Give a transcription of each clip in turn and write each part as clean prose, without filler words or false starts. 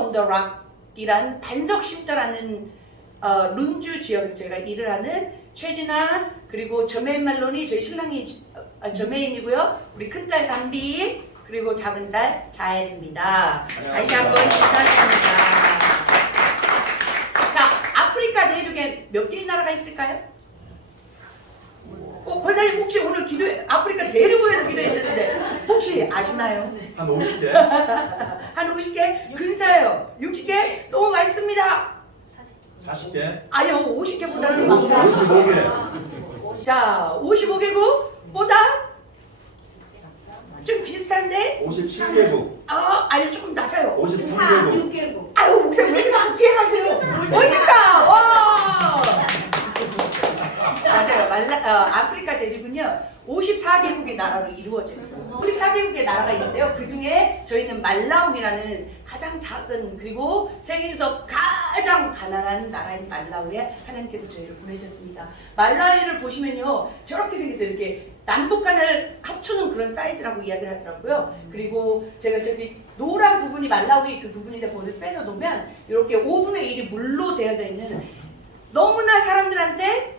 on the Rock이란 반석 쉼터라는 룬주 지역에서 저희가 일을 하는 최진아 그리고 저메인 말론이 저희 신랑이 저메인이고요. 우리 큰딸 담비 그리고 작은딸 자엘입니다. 다시 한번 인사드립니다. 자, 아프리카 대륙에 몇 개의 나라가 있을까요? 권사님 혹시 오늘 아프리카 대륙에서 기도해 주셨는데 혹시 아시나요? 한 50개? 한 50개? 근사예요. 60개? 너무 많습니다. 40개? 아니요, 50개보다는 많다. 55개. 자, 55개국보다 좀 비슷한데? 57개국. 아니요, 조금 낮아요. 53개국. 6개국. 아유, 목사님, 여기서 피해가세요. 54! 와! 맞아요. 아프리카 대륙은요, 54개국의 나라로 이루어져 있어요. 54개국의 나라가 있는데요. 그 중에 저희는 말라움이라는 가장 작은 그리고 세계에서 가장 가난한 나라인 말라위에 하나님께서 저희를 보내셨습니다. 말라위를 보시면요. 저렇게 생겼어요. 이렇게 남북한을 합쳐놓은 그런 사이즈라고 이야기를 하더라고요. 그리고 제가 저기 노란 부분이 말라위 그 부분인데 그걸 빼서 놓으면 이렇게 5분의 1이 물로 되어져 있는 너무나 사람들한테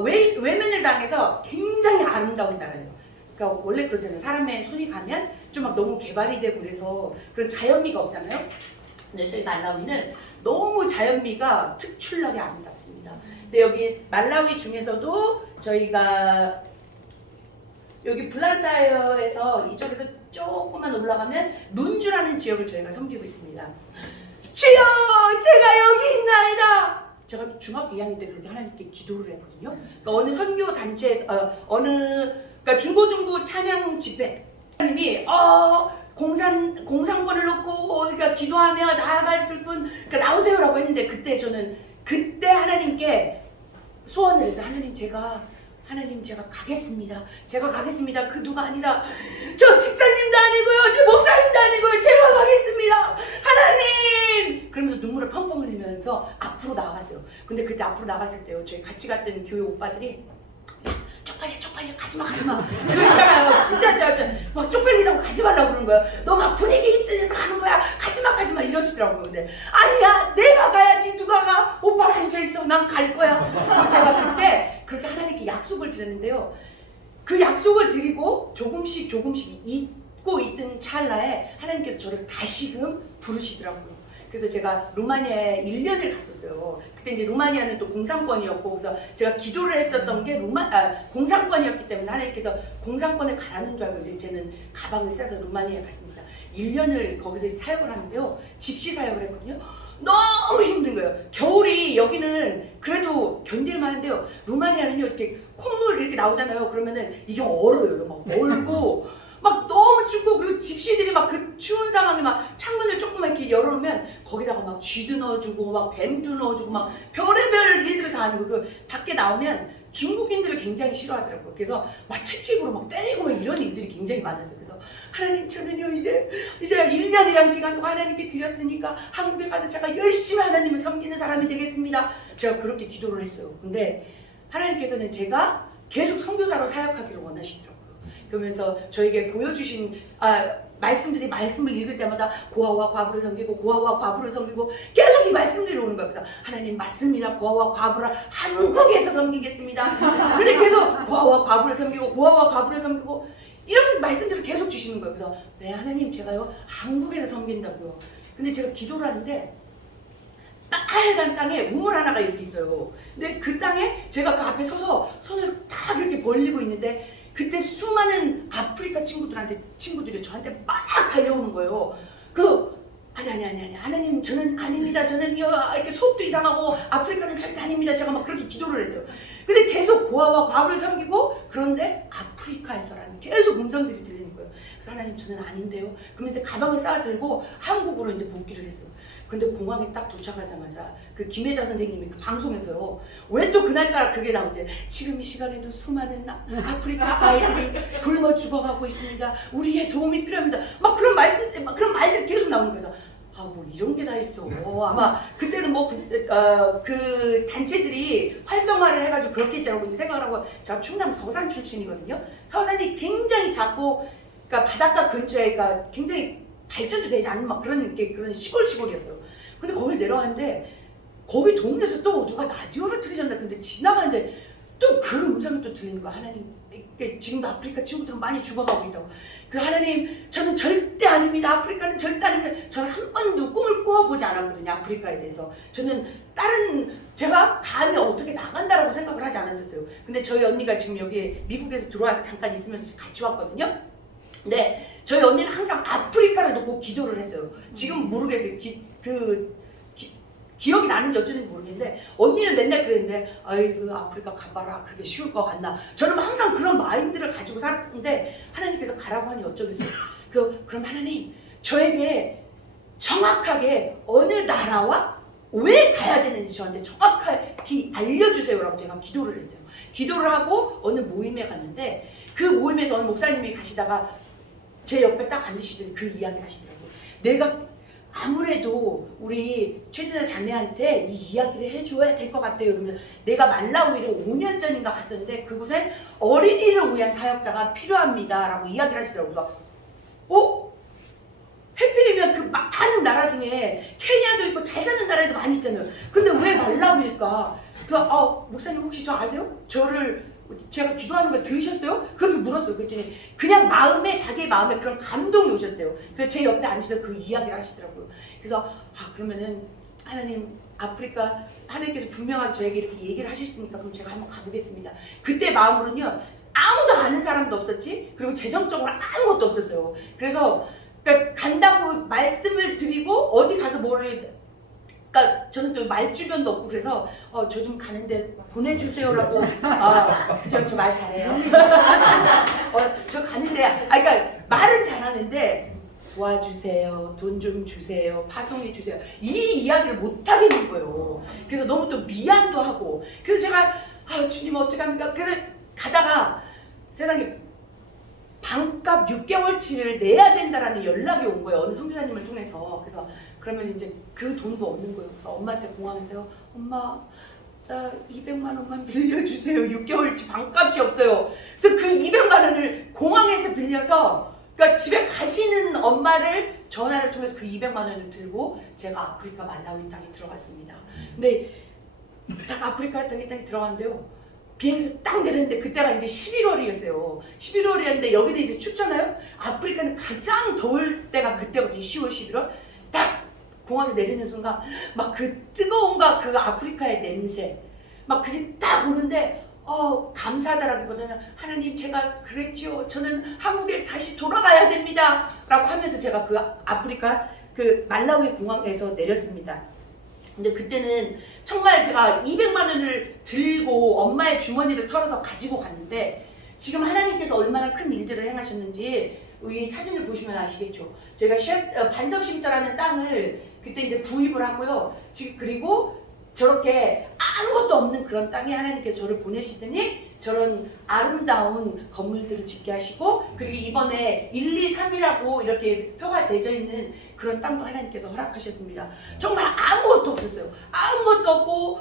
외면을 당해서 굉장히 아름다운 나라예요. 그러니까 원래 그러잖아요. 사람의 손이 가면 좀 막 너무 개발이 되고 그래서 그런 자연미가 없잖아요. 근데 저희 말라위는 너무 자연미가 특출나게 아름답습니다. 근데 여기 말라위 중에서도 저희가 여기 블란타이어에서 이쪽에서 조금만 올라가면 룬주라는 지역을 저희가 섬기고 있습니다. 주여, 제가 여기 있나이다. 제가 중학교 2학년 때 그렇게 하나님께 기도를 했거든요. 그러니까 어느 선교 단체에서 그러니까 중고등부 찬양 집회 하나님이 공산권을 놓고 그러니까 기도하며 나아갔을 뿐 그러니까 나오세요라고 했는데 그때 하나님께 소원을 했어요. 하나님 제가 가겠습니다. 제가 가겠습니다. 그 누가 아니라 저 집사님도 아니고요. 저 목사님도 아니고요. 제가 가겠습니다. 하나님! 그러면서 눈물을 펑펑 흘리면서 앞으로 나아갔어요. 근데 그때 앞으로 나갔을 때요. 저희 같이 갔던 교회 오빠들이 야, 쪽팔려 가지마 그거 있잖아요. 진짜 막 쪽팔리다고 가지 말라고 그러는 거예요. 너 막 분위기 휩쓸려서 가는 거야. 가지마 이러시더라고요. 근데 아니야 내가 가야지. 누가 가? 오빠가 앉아있어. 난 갈 거야. 그리고 제가 그때 그렇게 하나님께 약속을 드렸는데요. 그 약속을 드리고 조금씩 잊고 있던 찰나에 하나님께서 저를 다시금 부르시더라고요. 그래서 제가 루마니아에 1년을 갔었어요. 그때 이제 루마니아는 또 공산권이었고, 그래서 제가 기도를 했었던 게 공산권이었기 때문에 하나님께서 공산권을 가라는 줄 알고 이제 저는 가방을 싸서 루마니아에 갔습니다. 1년을 거기서 사역을 하는데요. 집시 사역을 했거든요. 너무 힘든 거예요. 겨울이 여기는 그래도 견딜만 한데요. 루마니아는요, 이렇게 콧물 이렇게 나오잖아요. 그러면은 이게 얼어요. 막 얼고. 막 너무 춥고 그리고 집시들이 막 그 추운 상황에 막 창문을 조금만 이렇게 열어놓으면 거기다가 막 쥐도 넣어주고 막 뱀도 넣어주고 막 별의별 일들을 다 하는 거. 그 밖에 나오면 중국인들을 굉장히 싫어하더라고요. 그래서 막 채찍으로 막 때리고 막 이런 일들이 굉장히 많았어요. 그래서 하나님 저는요 이제 1년이랑 기간 동안 하나님께 드렸으니까 한국에 가서 제가 열심히 하나님을 섬기는 사람이 되겠습니다. 제가 그렇게 기도를 했어요. 근데 하나님께서는 제가 계속 선교사로 사역하기를 원하시더라고요. 그러면서 저에게 보여주신 말씀을 읽을 때마다 고아와 과부를 섬기고 계속 이 말씀들이 오는 거예요. 그래서 하나님 맞습니다. 고아와 과부를 한국에서 섬기겠습니다. 근데 계속 고아와 과부를 섬기고 이런 말씀들을 계속 주시는 거예요. 그래서 네 하나님 제가요 한국에서 섬긴다고요. 근데 제가 기도를 하는데 빨간 땅에 우물 하나가 이렇게 있어요. 근데 그 땅에 제가 그 앞에 서서 손을 딱 이렇게 벌리고 있는데 그때 수많은 아프리카 친구들이 저한테 막 달려오는 거예요. 아니 하나님 저는 아닙니다. 저는 이렇게 속도 이상하고 아프리카는 절대 아닙니다. 제가 막 그렇게 기도를 했어요. 근데 계속 고아와 과부를 섬기고 그런데 아프리카에서라는 계속 음성들이 들리는 거예요. 그래서 하나님 저는 아닌데요. 그러면 이제 가방을 쌓아 들고 한국으로 이제 복귀를 했어요. 근데 공항에 딱 도착하자마자 그 김혜자 선생님이 그 방송에서요. 왜 또 그날따라 그게 나오는데 지금 이 시간에도 수많은 아프리카 아이들이 굶어 죽어가고 있습니다. 우리의 도움이 필요합니다. 막 그런 그런 말들 계속 나오는 거예요. 뭐 이런 게 다 있어. 아마 그때는 그 단체들이 활성화를 해가지고 그렇겠지라고 이제 생각을 하고 제가 충남 서산 출신이거든요. 서산이 굉장히 작고 그러니까 바닷가 근처에 그러니까 굉장히 발전도 되지 않는 막 그런 시골이었어요. 근데 거길 내려왔는데 거기 동네에서 또 누가 라디오를 틀어준다. 근데 지나가는데 또 그 음성이 또 들리는 거야. 하나님, 지금도 아프리카 친구들은 많이 죽어가고 있다고. 그 하나님, 저는 절대 아닙니다. 아프리카는 절대 아닙니다. 저는 한 번도 꿈을 꾸어보지 않았거든요. 아프리카에 대해서. 저는 제가 감히 어떻게 나간다라고 생각을 하지 않았었어요. 근데 저희 언니가 지금 여기 미국에서 들어와서 잠깐 있으면서 같이 왔거든요. 근데 저희 언니는 항상 아프리카를 놓고 기도를 했어요. 지금 모르겠어요. 기억이 나는지 어쩌는지 모르겠는데 언니는 맨날 그랬는데 아이고 아프리카 가봐라 그게 쉬울 것 같나. 저는 항상 그런 마인드를 가지고 살았는데 하나님께서 가라고 하니 어쩌겠어요. 그럼 하나님 저에게 정확하게 어느 나라와 왜 가야 되는지 저한테 정확하게 알려주세요라고 제가 기도를 했어요. 기도를 하고 어느 모임에 갔는데 그 모임에서 어느 목사님이 가시다가 제 옆에 딱 앉으시더니 그 이야기를 하시더라고요. 내가 아무래도 우리 최진아 자매한테 이 이야기를 해줘야 될 것 같아요. 그러면서 내가 말라위를 5년 전인가 갔었는데 그곳에 어린이를 위한 사역자가 필요합니다 라고 이야기를 하시더라고요. 해필이면 그 많은 나라 중에 케냐도 있고 잘 사는 나라에도 많이 있잖아요. 근데 왜 말라위일까? 그래서 목사님 혹시 저 아세요? 제가 기도하는 걸 들으셨어요? 그렇게 물었어요. 그랬더니 그냥 자기 마음에 그런 감동이 오셨대요. 그래서 제 옆에 앉으셔서 그 이야기를 하시더라고요. 그래서 그러면은 하나님 아프리카 하나님께서 분명하게 저에게 이렇게 얘기를 하셨으니까 그럼 제가 한번 가보겠습니다. 그때 마음으로는요 아무도 아는 사람도 없었지 그리고 재정적으로 아무것도 없었어요. 그래서 그러니까 간다고 말씀을 드리고 어디 가서 그러니까 저는 또 말주변도 없고 그래서 저 좀 가는데 보내주세요라고 그죠? 저 말 잘해요. 저 가는데 그러니까 말은 잘하는데 도와주세요, 돈 좀 주세요, 파송해 주세요 이 이야기를 못 하겠는 거예요. 그래서 너무 또 미안도 하고 그래서 제가 주님 어떡합니까? 그래서 가다가 세상에 방값 6개월치를 내야 된다라는 연락이 온 거예요. 어느 선교사님을 통해서. 그래서 그러면 이제 그 돈도 없는 거예요. 그래서 엄마한테 공항에서요. 엄마, 나 200만 원만 빌려주세요. 6개월치 방값이 없어요. 그래서 그 200만 원을 공항에서 빌려서 그러니까 집에 가시는 엄마를 전화를 통해서 그 200만 원을 들고 제가 아프리카 말라위 땅에 들어갔습니다. 근데 딱 아프리카 땅에 들어갔는데요. 비행기에서 딱 내렸는데 그때가 이제 11월이었어요. 11월이었는데 여기는 이제 춥잖아요. 아프리카는 가장 더울 때가 그때거든요. 10월, 11월. 딱 공항에서 내리는 순간 막 그 뜨거움과 그 아프리카의 냄새 막 그게 딱 오는데 감사하다라기보다는 하나님 제가 그랬지요. 저는 한국에 다시 돌아가야 됩니다. 라고 하면서 제가 그 아프리카 그 말라위 공항에서 내렸습니다. 근데 그때는 정말 제가 200만 원을 들고 엄마의 주머니를 털어서 가지고 갔는데 지금 하나님께서 얼마나 큰 일들을 행하셨는지 이 사진을 보시면 아시겠죠. 제가 반석쉼터라는 땅을 그때 이제 구입을 하고요. 지금 그리고 저렇게 아무것도 없는 그런 땅에 하나님께서 저를 보내시더니 저런 아름다운 건물들을 짓게 하시고 그리고 이번에 1, 2, 3이라고 이렇게 표가 되어 있는 그런 땅도 하나님께서 허락하셨습니다. 정말 아무것도 없었어요. 아무것도 없고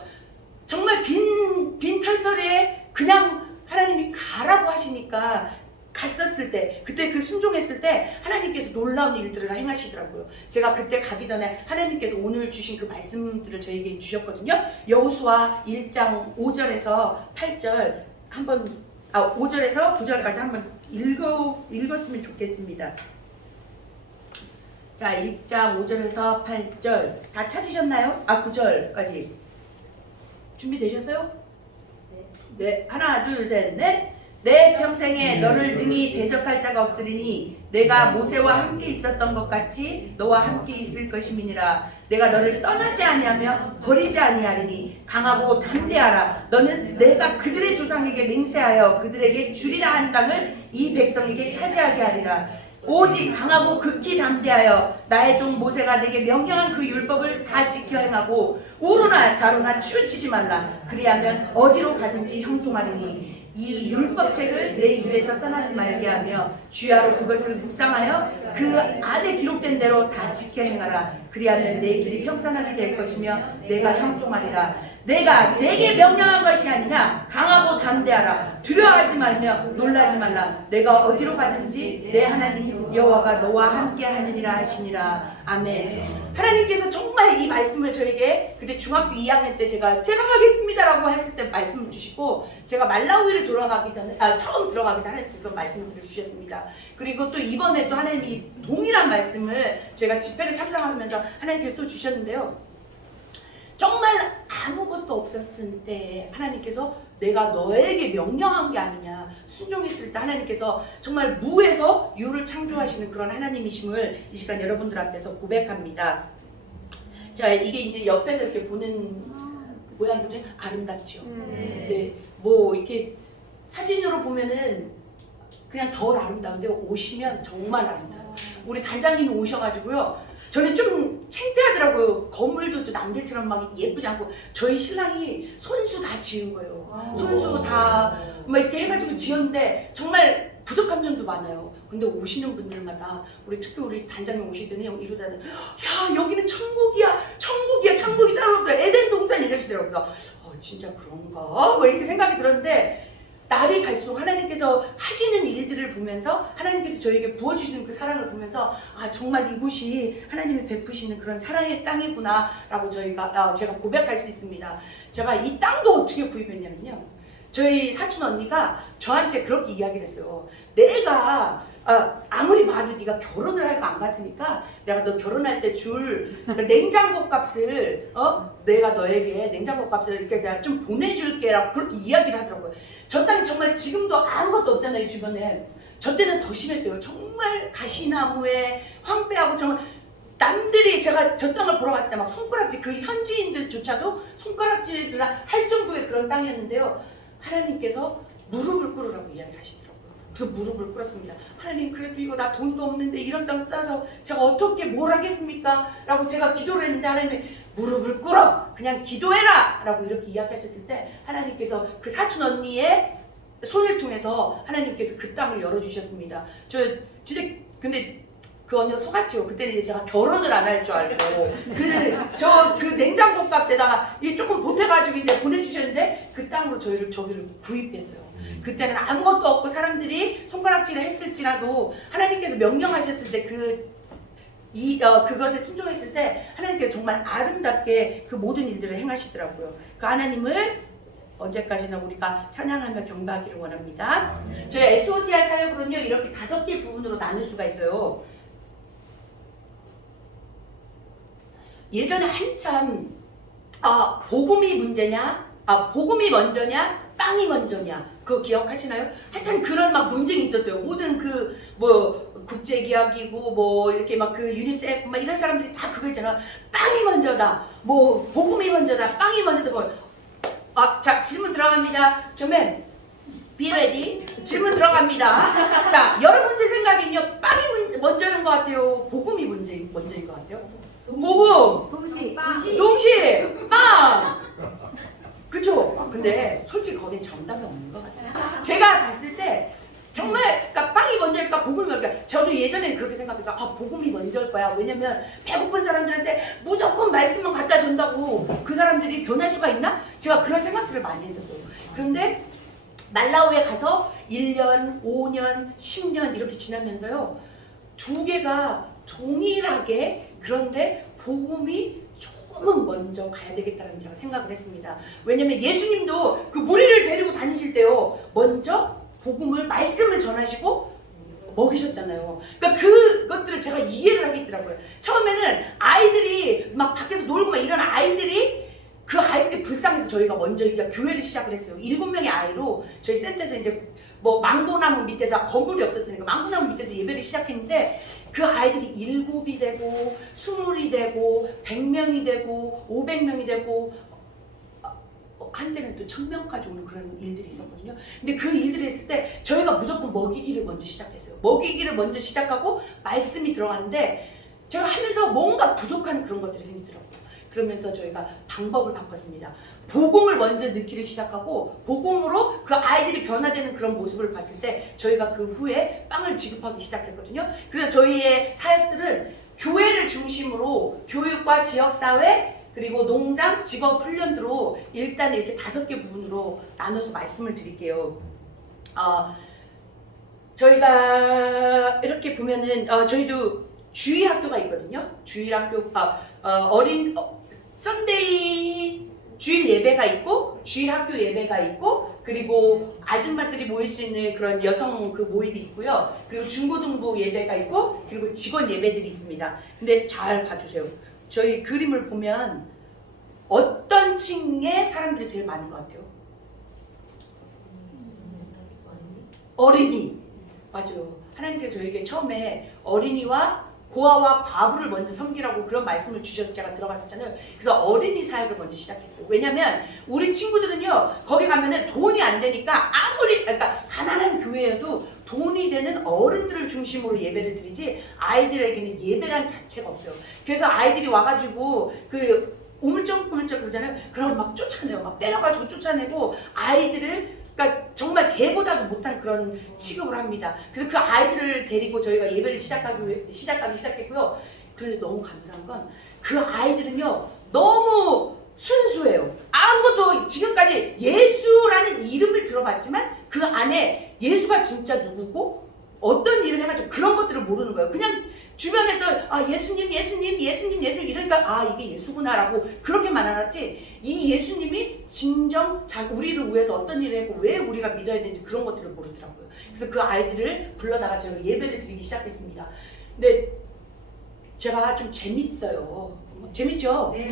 정말 빈 털털에 그냥 하나님이 가라고 하시니까 갔었을 때 그때 그 순종했을 때 하나님께서 놀라운 일들을 행하시더라고요. 제가 그때 가기 전에 하나님께서 오늘 주신 그 말씀들을 저에게 주셨거든요. 여호수아 1장 5절에서 8절 한번 5절에서 9절까지 한번 읽었으면 좋겠습니다. 자, 1장 5절에서 8절 다 찾으셨나요? 9절까지 준비되셨어요? 네. 하나, 둘, 셋, 넷. 내 평생에 너를 능히 대적할 자가 없으리니 내가 모세와 함께 있었던 것 같이 너와 함께 있을 것임이니라. 내가 너를 떠나지 아니하며 버리지 아니하리니 강하고 담대하라. 너는 내가 그들의 조상에게 맹세하여 그들에게 주리라 한 땅을 이 백성에게 차지하게 하리라. 오직 강하고 극히 담대하여 나의 종 모세가 내게 명령한 그 율법을 다 지켜 행하고 우로나 좌로나 치우치지 말라. 그리하면 어디로 가든지 형통하리니 이 율법책을 내 입에서 떠나지 말게 하며 주야로 그것을 묵상하여 그 안에 기록된 대로 다 지켜 행하라. 그리하면 내 길이 평탄하게 될 것이며 내가 형통하리라. 내가 내게 명령한 것이 아니냐. 강하고 담대하라. 두려워하지 말며 놀라지 말라. 내가 어디로 가든지 내 하나님 여호와가 너와 함께 하느니라 하시니라. 아멘. 하나님께서 정말 이 말씀을 저에게 그때 중학교 2학년 때 제가 가겠습니다라고 했을 때 말씀을 주시고, 제가 말라위를 돌아가기 전에 처음 들어가기 전에 그런 말씀을 주셨습니다. 그리고 또 이번에 또 하나님이 동일한 말씀을 제가 집회를 참석하면서 하나님께서 또 주셨는데요. 정말 아무것도 없었을 때 하나님께서 내가 너에게 명령한 게 아니냐, 순종했을 때 하나님께서 정말 무에서 유를 창조하시는 그런 하나님이심을 이 시간 여러분들 앞에서 고백합니다. 자, 이게 이제 옆에서 이렇게 보는 모양들이 아름답죠. 네, 뭐 이렇게 사진으로 보면은 그냥 덜 아름다운데 오시면 정말 아름다워요. 우리 단장님이 오셔가지고요. 저는 좀 창피하더라고요. 건물도 좀 남들처럼 막 예쁘지 않고, 저희 신랑이 손수 다 지은 거예요. 손수 다 막 이렇게 해가지고 지었는데 정말 부족한 점도 많아요. 근데 오시는 분들마다 특히 우리 단장님 오시더니 이러다는, 야 여기는 천국이야, 천국이 따로 없어, 에덴 동산 이러시더라고요. 그래서 진짜 그런가? 뭐 이렇게 생각이 들었는데, 날이 갈수록 하나님께서 하시는 일들을 보면서, 하나님께서 저에게 부어주시는 그 사랑을 보면서, 정말 이곳이 하나님이 베푸시는 그런 사랑의 땅이구나 라고 제가 고백할 수 있습니다. 제가 이 땅도 어떻게 구입했냐면요, 저희 사촌 언니가 저한테 그렇게 이야기를 했어요. 내가 아무리 봐도 네가 결혼을 할 거 안 같으니까 내가 너 결혼할 때 줄 냉장고 값을 내가 너에게 냉장고 값을 이렇게 내가 좀 보내줄게라고 그렇게 이야기를 하더라고요. 저 땅이 정말 지금도 아무것도 없잖아요, 주변에. 저 때는 더 심했어요. 정말 가시나무에 황폐하고, 정말 남들이, 제가 저 땅을 보러 갔을 때 막 손가락질, 그 현지인들조차도 손가락질을 할 정도의 그런 땅이었는데요. 하나님께서 무릎을 꿇으라고 이야기를 하시더라고요. 그래서 무릎을 꿇었습니다. 하나님, 그래도 이거 나 돈도 없는데 이런 땅 따서 제가 어떻게 뭘 하겠습니까? 라고 제가 기도를 했는데, 하나님이 무릎을 꿇어! 그냥 기도해라! 라고 이렇게 이야기하셨을 때, 하나님께서 그 사촌 언니의 손을 통해서 하나님께서 그 땅을 열어주셨습니다. 저 진짜, 근데 그 언니가 속았죠. 그때는 이제 제가 결혼을 안 할 줄 알고 그 냉장고 값에다가 이게 조금 보태가지고 이제 보내주셨는데, 그 땅으로 저기를 구입했어요. 그때는 아무것도 없고 사람들이 손가락질을 했을지라도 하나님께서 명령하셨을 때 그것에 순종했을 때 하나님께서 정말 아름답게 그 모든 일들을 행하시더라고요. 그 하나님을 언제까지나 우리가 찬양하며 경배하기를 원합니다. 저희 SOTR 사역으로는요, 이렇게 5개 부분으로 나눌 수가 있어요. 예전에 한참 복음이 문제냐, 복음이 먼저냐, 빵이 먼저냐, 그거 기억하시나요? 한참 그런 막 논쟁이 있었어요. 모든 국제기업이고 이렇게 막 그 유니세프 막 이런 사람들이 다 그거 있잖아. 빵이 먼저다, 복음이 먼저다, 빵이 먼저다. 자, 질문 들어갑니다. 저맨 be ready. 질문 들어갑니다. 자, 여러분들 생각엔요, 빵이 먼저인 것 같아요, 복음이 먼저인 것 같아요? 복음 동시에 빵. 그쵸? 근데 솔직히 거긴 정답이 없는 것 같아요. 제가 봤을 때 정말, 그러니까 빵이 먼저일까 복음이 먼저일까? 저도 예전에는 그렇게 생각해서 복음이 먼저일 거야. 왜냐면 배고픈 사람들한테 무조건 말씀만 갖다 준다고 그 사람들이 변할 수가 있나? 제가 그런 생각들을 많이 했었어요. 그런데 말라위에 가서 1년, 5년, 10년 이렇게 지나면서요, 두 개가 동일하게, 그런데 복음이 조금은 먼저 가야 되겠다는 제가 생각을 했습니다. 왜냐면 예수님도 그 무리를 데리고 다니실 때요, 먼저 복음을, 말씀을 전하시고 먹이셨잖아요. 그러니까 그것들을 제가 이해를 하겠더라고요. 처음에는 아이들이 막 밖에서 놀고 막 이런 아이들이, 그 아이들이 불쌍해서 저희가 먼저 이제 교회를 시작을 했어요. 7명의 아이로 저희 센터에서 이제 망고나무 밑에서, 건물이 없었으니까 망고나무 밑에서 예배를 시작했는데, 그 아이들이 7이 되고 20이 되고 100명이 되고 500명이 되고 한때는 또 1000명까지 오는 그런 일들이 있었거든요. 근데 그 일들을 했을 때 저희가 무조건 먹이기를 먼저 시작했어요. 먹이기를 먼저 시작하고 말씀이 들어갔는데, 제가 하면서 뭔가 부족한 그런 것들이 생기더라고요. 그러면서 저희가 방법을 바꿨습니다. 복음을 먼저 넣기를 시작하고, 복음으로 그 아이들이 변화되는 그런 모습을 봤을 때 저희가 그 후에 빵을 지급하기 시작했거든요. 그래서 저희의 사역들은 교회를 중심으로 교육과 지역사회, 그리고 농장, 직업 훈련으로 일단 이렇게 5개 부분으로 나눠서 말씀을 드릴게요. 저희가 이렇게 보면은 저희도 주일 학교가 있거든요. 주일 학교 썬데이 주일 예배가 있고 주일 학교 예배가 있고 그리고 아줌마들이 모일 수 있는 그런 여성 그 모임이 있고요. 그리고 중고등부 예배가 있고 그리고 직원 예배들이 있습니다. 근데 잘 봐주세요. 저희 그림을 보면 어떤 층의 사람들이 제일 많은 것 같아요? 어린이. 맞아요. 하나님께서 저에게 처음에 어린이와 고아와 과부를 먼저 섬기라고 그런 말씀을 주셔서 제가 들어갔었잖아요. 그래서 어린이 사역을 먼저 시작했어요. 왜냐면 우리 친구들은요 거기 가면은 돈이 안 되니까 아무리 그러니까 가난한 교회여도 돈이 되는 어른들을 중심으로 예배를 드리지 아이들에게는 예배란 자체가 없어요. 그래서 아이들이 와가지고 그 우물쩍우물쩍 그러잖아요. 그럼 막 쫓아내요. 막 때려가지고 쫓아내고 아이들을 그러니까 정말 개보다도 못한 그런 취급을 합니다. 그래서 그 아이들을 데리고 저희가 예배를 시작하기 시작했고요. 그런데 너무 감사한 건 그 아이들은요 너무 순수해요. 아무것도 지금까지 예수라는 이름을 들어봤지만 그 안에 예수가 진짜 누구고 어떤 일을 해가지고 그런 것들을 모르는 거예요. 그냥 주변에서 예수님 이러니까 이게 예수구나라고 그렇게만 알았지 이 예수님이 진정 우리를 위해서 어떤 일을 했고 왜 우리가 믿어야 되는지 그런 것들을 모르더라고요. 그래서 그 아이들을 불러다가 제가 예배를 드리기 시작했습니다. 근데 제가 좀 재밌어요. 재밌죠? 네.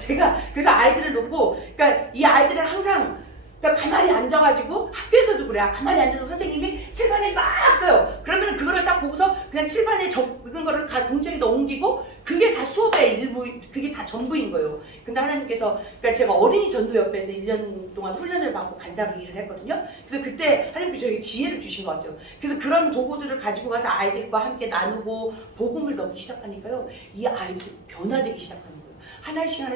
제가 그래서 아이들을 놓고 그러니까 이 아이들은 항상 그러니까 가만히 앉아가지고 학교에서도 그래. 가만히 앉아서 선생님이 칠판에 막 써요. 그러면 그거를 딱 보고서 그냥 칠판에 적은 거를 공책에다 옮기고 그게 다 수업의 일부, 그게 다 전부인 거예요. 근데 하나님께서 그러니까 제가 어린이 전도협회에서 1년 동안 훈련을 받고 간사로 일을 했거든요. 그래서 그때 하나님께서 저에게 지혜를 주신 것 같아요. 그래서 그런 도구들을 가지고 가서 아이들과 함께 나누고 복음을 넣기 시작하니까요. 이 아이들이 변화되기 시작하는 거예요. 하나씩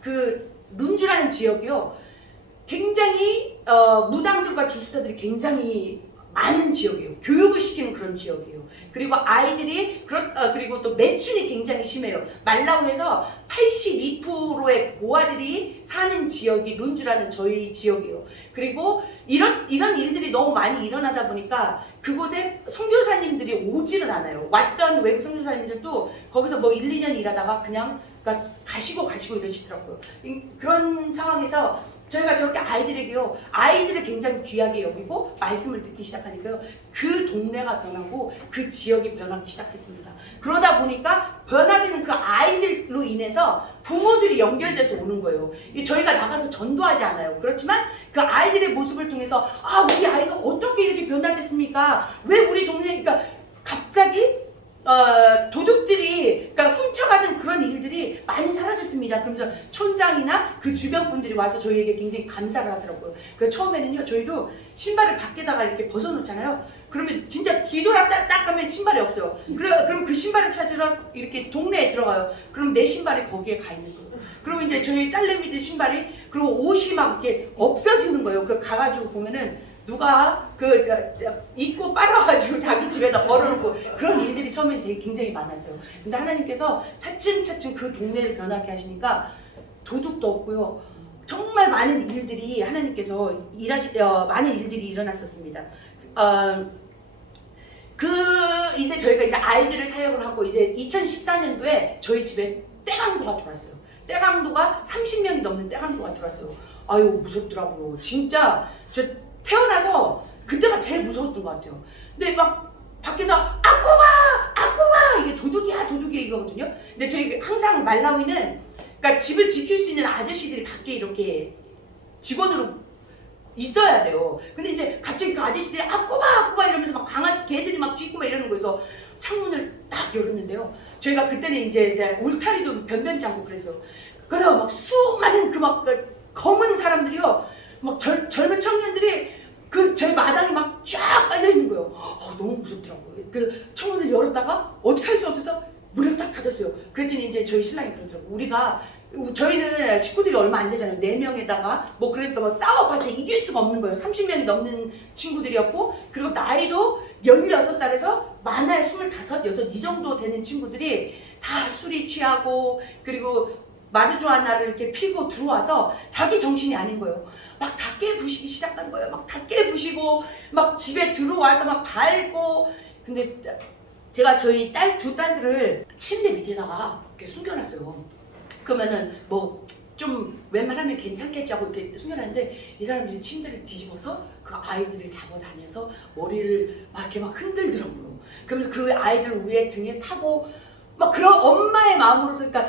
그 룬주라는 지역이요. 굉장히 무당들과 주수자들이 굉장히 많은 지역이에요. 교육을 시키는 그런 지역이에요. 그리고 아이들이 그리고 또 매춘이 굉장히 심해요. 말라우에서 82%의 고아들이 사는 지역이 룬주라는 저희 지역이에요. 그리고 이런 일들이 너무 많이 일어나다 보니까 그곳에 선교사님들이 오지를 않아요. 왔던 외국 선교사님들도 거기서 뭐 1, 2년 일하다가 그냥 그러니까 가시고 이러시더라고요. 그런 상황에서 저희가 저렇게 아이들에게요, 아이들을 굉장히 귀하게 여기고 말씀을 듣기 시작하니까요, 그 동네가 변하고 그 지역이 변하기 시작했습니다. 그러다 보니까 변화되는 그 아이들로 인해서 부모들이 연결돼서 오는 거예요. 저희가 나가서 전도하지 않아요. 그렇지만 그 아이들의 모습을 통해서 우리 아이가 어떻게 이렇게 변화됐습니까? 왜 우리 동네, 그러니까 갑자기 도둑들이 그러니까 훔쳐가는 그런 일들이 많이 사라졌습니다. 그러면서 촌장이나 그 주변 분들이 와서 저희에게 굉장히 감사를 하더라고요. 그래서 처음에는요, 저희도 신발을 밖에다가 이렇게 벗어놓잖아요. 그러면 진짜 뒤돌아 딱 하면 신발이 없어요. 그럼 그 신발을 찾으러 이렇게 동네에 들어가요. 그럼 내 신발이 거기에 가 있는 거예요. 그리고 이제 저희 딸내미들 신발이, 그리고 옷이 막 이렇게 없어지는 거예요. 그 가가지고 보면은 누가 입고 빨아가지고 자기 집에다 벌어놓고 그런 일들이 처음에 되게 굉장히 많았어요. 근데 하나님께서 차츰차츰 그 동네를 변하게 하시니까 도둑도 없고요. 정말 많은 일들이 하나님께서 많은 일들이 일어났었습니다. 이제 저희가 이제 아이들을 사역을 하고 이제 2014년도에 저희 집에 떼강도가 들어왔어요. 떼강도가 30명이 넘는 떼강도가 들어왔어요. 아유, 무섭더라고요. 진짜 저 태어나서 그때가 제일 무서웠던 것 같아요. 근데 막 밖에서 아쿠바 이게 도둑이야 이거거든요. 근데 저희 항상 말라위는 그러니까 집을 지킬 수 있는 아저씨들이 밖에 이렇게 직원으로 있어야 돼요. 근데 이제 갑자기 그 아저씨들이 아쿠바 이러면서 막 강한 개들이 막 짖고 막 이러는 거여서 창문을 딱 열었는데요. 저희가 그때는 이제 울타리도 변변치 않고 그랬어요. 그래요. 막 수많은 그 검은 사람들이요. 막 젊은 청년들이 저희 마당에 막 쫙 깔려 있는 거예요. 너무 무섭더라고요. 그 창문을 열었다가 어떻게 할 수 없어서 문을 딱 닫았어요. 그랬더니 이제 저희 신랑이 그러더라고요. 우리가 저희는 식구들이 얼마 안 되잖아요. 4명에다가 뭐 그러니까 뭐 싸워봤자 이길 수가 없는 거예요. 30명이 넘는 친구들이었고 그리고 나이도 16살에서 많아야 25, 6 이 정도 되는 친구들이 다 술이 취하고 그리고 마리주아나를 이렇게 피고 들어와서 자기 정신이 아닌 거예요. 막 다 깨부시기 시작한 거예요. 막 다 깨부시고 막 집에 들어와서 막 밟고 근데 제가 저희 두 딸들을 침대 밑에다가 이렇게 숨겨놨어요. 그러면은 뭐 좀 웬만하면 괜찮겠지 하고 이렇게 숨겨놨는데 이 사람들이 침대를 뒤집어서 그 아이들을 잡아다녀서 머리를 막 이렇게 막 흔들더라고요. 그러면서 그 아이들 위에 등에 타고 막 그런 엄마의 마음으로서 그러니까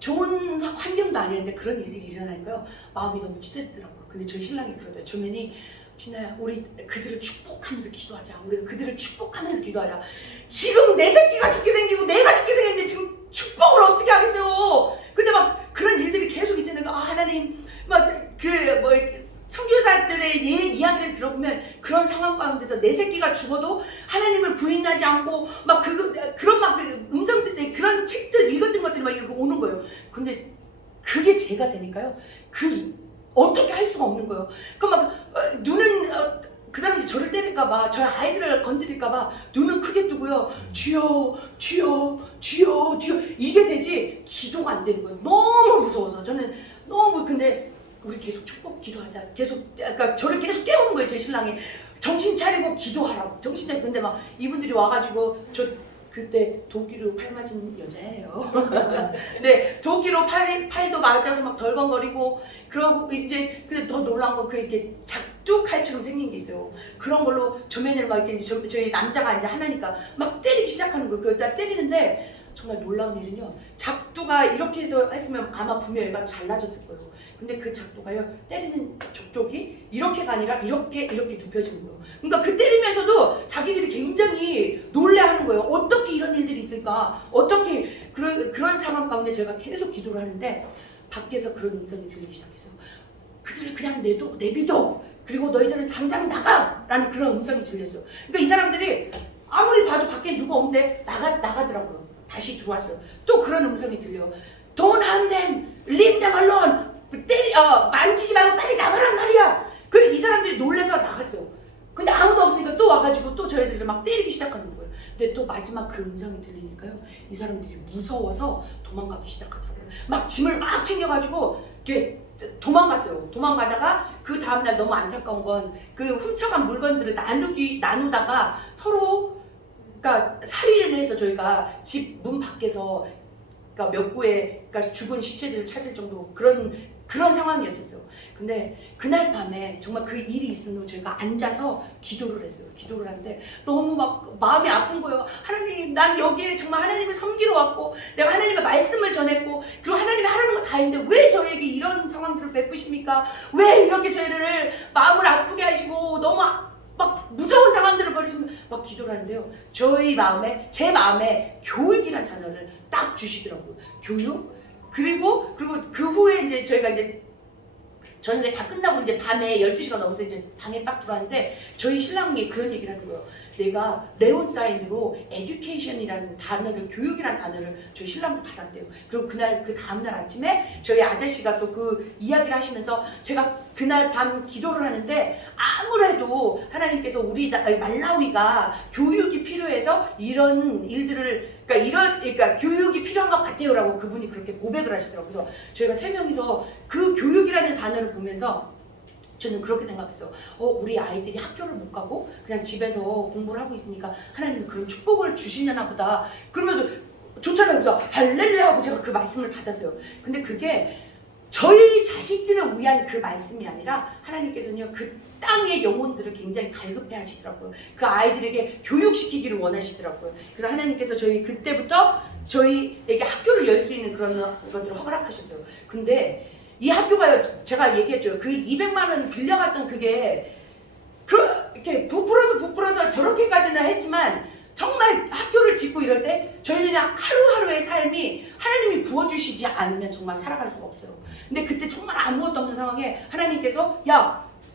좋은 환경도 아니었는데 그런 일들이 일어나니까요. 마음이 너무 찢어지더라고요. 근데 저희 신랑이 그러더라고요. 조면이 진아야 우리 그들을 축복하면서 기도하자. 우리가 그들을 축복하면서 기도하자. 지금 내 새끼가 죽게 생기고 내가 죽게 생겼는데 지금 축복을 어떻게 하겠어요. 근데 막 그런 일들이 계속 있잖아요. 하나님 막 선교사들의 이야기를 들어보면 그런 상황 가운데서 내 새끼가 죽어도 하나님을 부인하지 않고 막 그런 막 음성들 그런 책들 읽었던 것들이 막 이렇게 오는 거예요. 근데 그게 죄가 되니까요. 어떻게 할 수가 없는 거예요. 그럼 막 눈은 그 사람들이 저를 때릴까봐 저희 아이들을 건드릴까봐 눈은 크게 뜨고요. 주여 주여 주여 주여 이게 되지 기도가 안 되는 거예요. 너무 무서워서 저는 너무 근데 우리 계속 축복 기도하자. 계속 그러니까 저를 계속 깨우는 거예요. 제 신랑이 정신 차리고 기도하라고. 정신 차리고 근데 막 이분들이 와가지고 저 그때 도끼로 팔 맞은 여자예요. 근데 도끼로 팔도 맞아서 막 덜컹거리고 그러고 이제 근데 더 놀라운 건 그 이렇게 작두 칼처럼 생긴 게 있어요. 그런 걸로 조면을 막 이렇게 이제 저희 남자가 이제 하나니까 막 때리기 시작하는 거예요. 그걸 다 때리는데 정말 놀라운 일은요. 작두가 이렇게 해서 했으면 아마 분명 얘가 잘라졌을 거예요. 근데 그 작두가요 때리는 쪽이 이렇게가 아니라 이렇게 눕혀지는 거예요. 그러니까 그 때리면서도 자기들이 굉장히 놀래하는 거예요. 어떻게 이런 일들이 있을까? 어떻게 그런 상황 가운데 저희가 계속 기도를 하는데 밖에서 그런 음성이 들리기 시작했어요. 그들을 그냥 내비둬. 그리고 너희들은 당장 나가! 라는 그런 음성이 들렸어요. 그러니까 이 사람들이 아무리 봐도 밖에 누가 없는데 나가더라고요. 다시 들어왔어요. 또 그런 음성이 들려요. Don't harm them, leave them alone. 만지지 말고 빨리 나가란 말이야. 이 사람들이 놀래서 나갔어요. 근데 아무도 없으니까 또 와가지고 또 저희들을 막 때리기 시작하는 거예요. 근데 또 마지막 그 음성이 들리니까요. 이 사람들이 무서워서 도망가기 시작하더라고요. 막 짐을 막 챙겨가지고 이렇게 도망갔어요. 도망가다가 그 다음날 너무 안타까운 건 그 훔쳐간 물건들을 나누다가 서로 그러니까 살인을 해서 저희가 집 문 밖에서 그러니까 몇 구의 그러니까 죽은 시체들을 찾을 정도 그런 상황이었었어요. 근데 그날 밤에 정말 그 일이 있은 후 저희가 앉아서 기도를 했어요. 기도를 하는데 너무 막 마음이 아픈 거예요. 하나님, 난 여기에 정말 하나님을 섬기러 왔고 내가 하나님의 말씀을 전했고 그리고 하나님이 하라는 거 다 했는데 왜 저에게 이런 상황들을 베푸십니까? 왜 이렇게 저희를 마음을 아프게 하시고 너무 막 무서운 상황들을 벌이시면 막 기도를 하는데요. 제 마음에 교육이라는 단어를 딱 주시더라고요. 교육? 그리고 그 후에 이제 저희가 이제 저녁에 다 끝나고 이제 밤에 12시가 넘어서 이제 방에 딱 들어왔는데 저희 신랑이 그런 얘기를 하는 거예요. 내가 레온 사인으로 education이라는 단어를 교육이라는 단어를 저희 신랑도 받았대요. 그리고 그 다음날 아침에 저희 아저씨가 또 그 이야기를 하시면서 제가 그날 밤 기도를 하는데 아무래도 하나님께서 우리 말라위가 교육이 필요해서 이런 일들을 그러니까 교육이 필요한 것 같아요라고 그분이 그렇게 고백을 하시더라고요. 그래서 저희가 3명이서 그 교육이라는 단어를 보면서 저는 그렇게 생각했어요. 우리 아이들이 학교를 못 가고 그냥 집에서 공부를 하고 있으니까 하나님은 그런 축복을 주시려나 보다. 그러면서 좋잖아요. 그래서 할렐루야 하고 제가 그 말씀을 받았어요. 근데 그게 저희 자식들을 위한 그 말씀이 아니라 하나님께서는요 그 땅의 영혼들을 굉장히 갈급해 하시더라고요. 그 아이들에게 교육시키기를 원하시더라고요. 그래서 하나님께서 그때부터 저희에게 학교를 열 수 있는 그런 것들을 허락하셨어요. 근데 이 학교가요, 제가 얘기했죠. 그 200만 원 빌려갔던 그게 이렇게 부풀어서 저렇게까지는 했지만 정말 학교를 짓고 이럴 때 저희는 그냥 하루하루의 삶이 하나님이 부어주시지 않으면 정말 살아갈 수가 없어요. 근데 그때 정말 아무것도 없는 상황에 하나님께서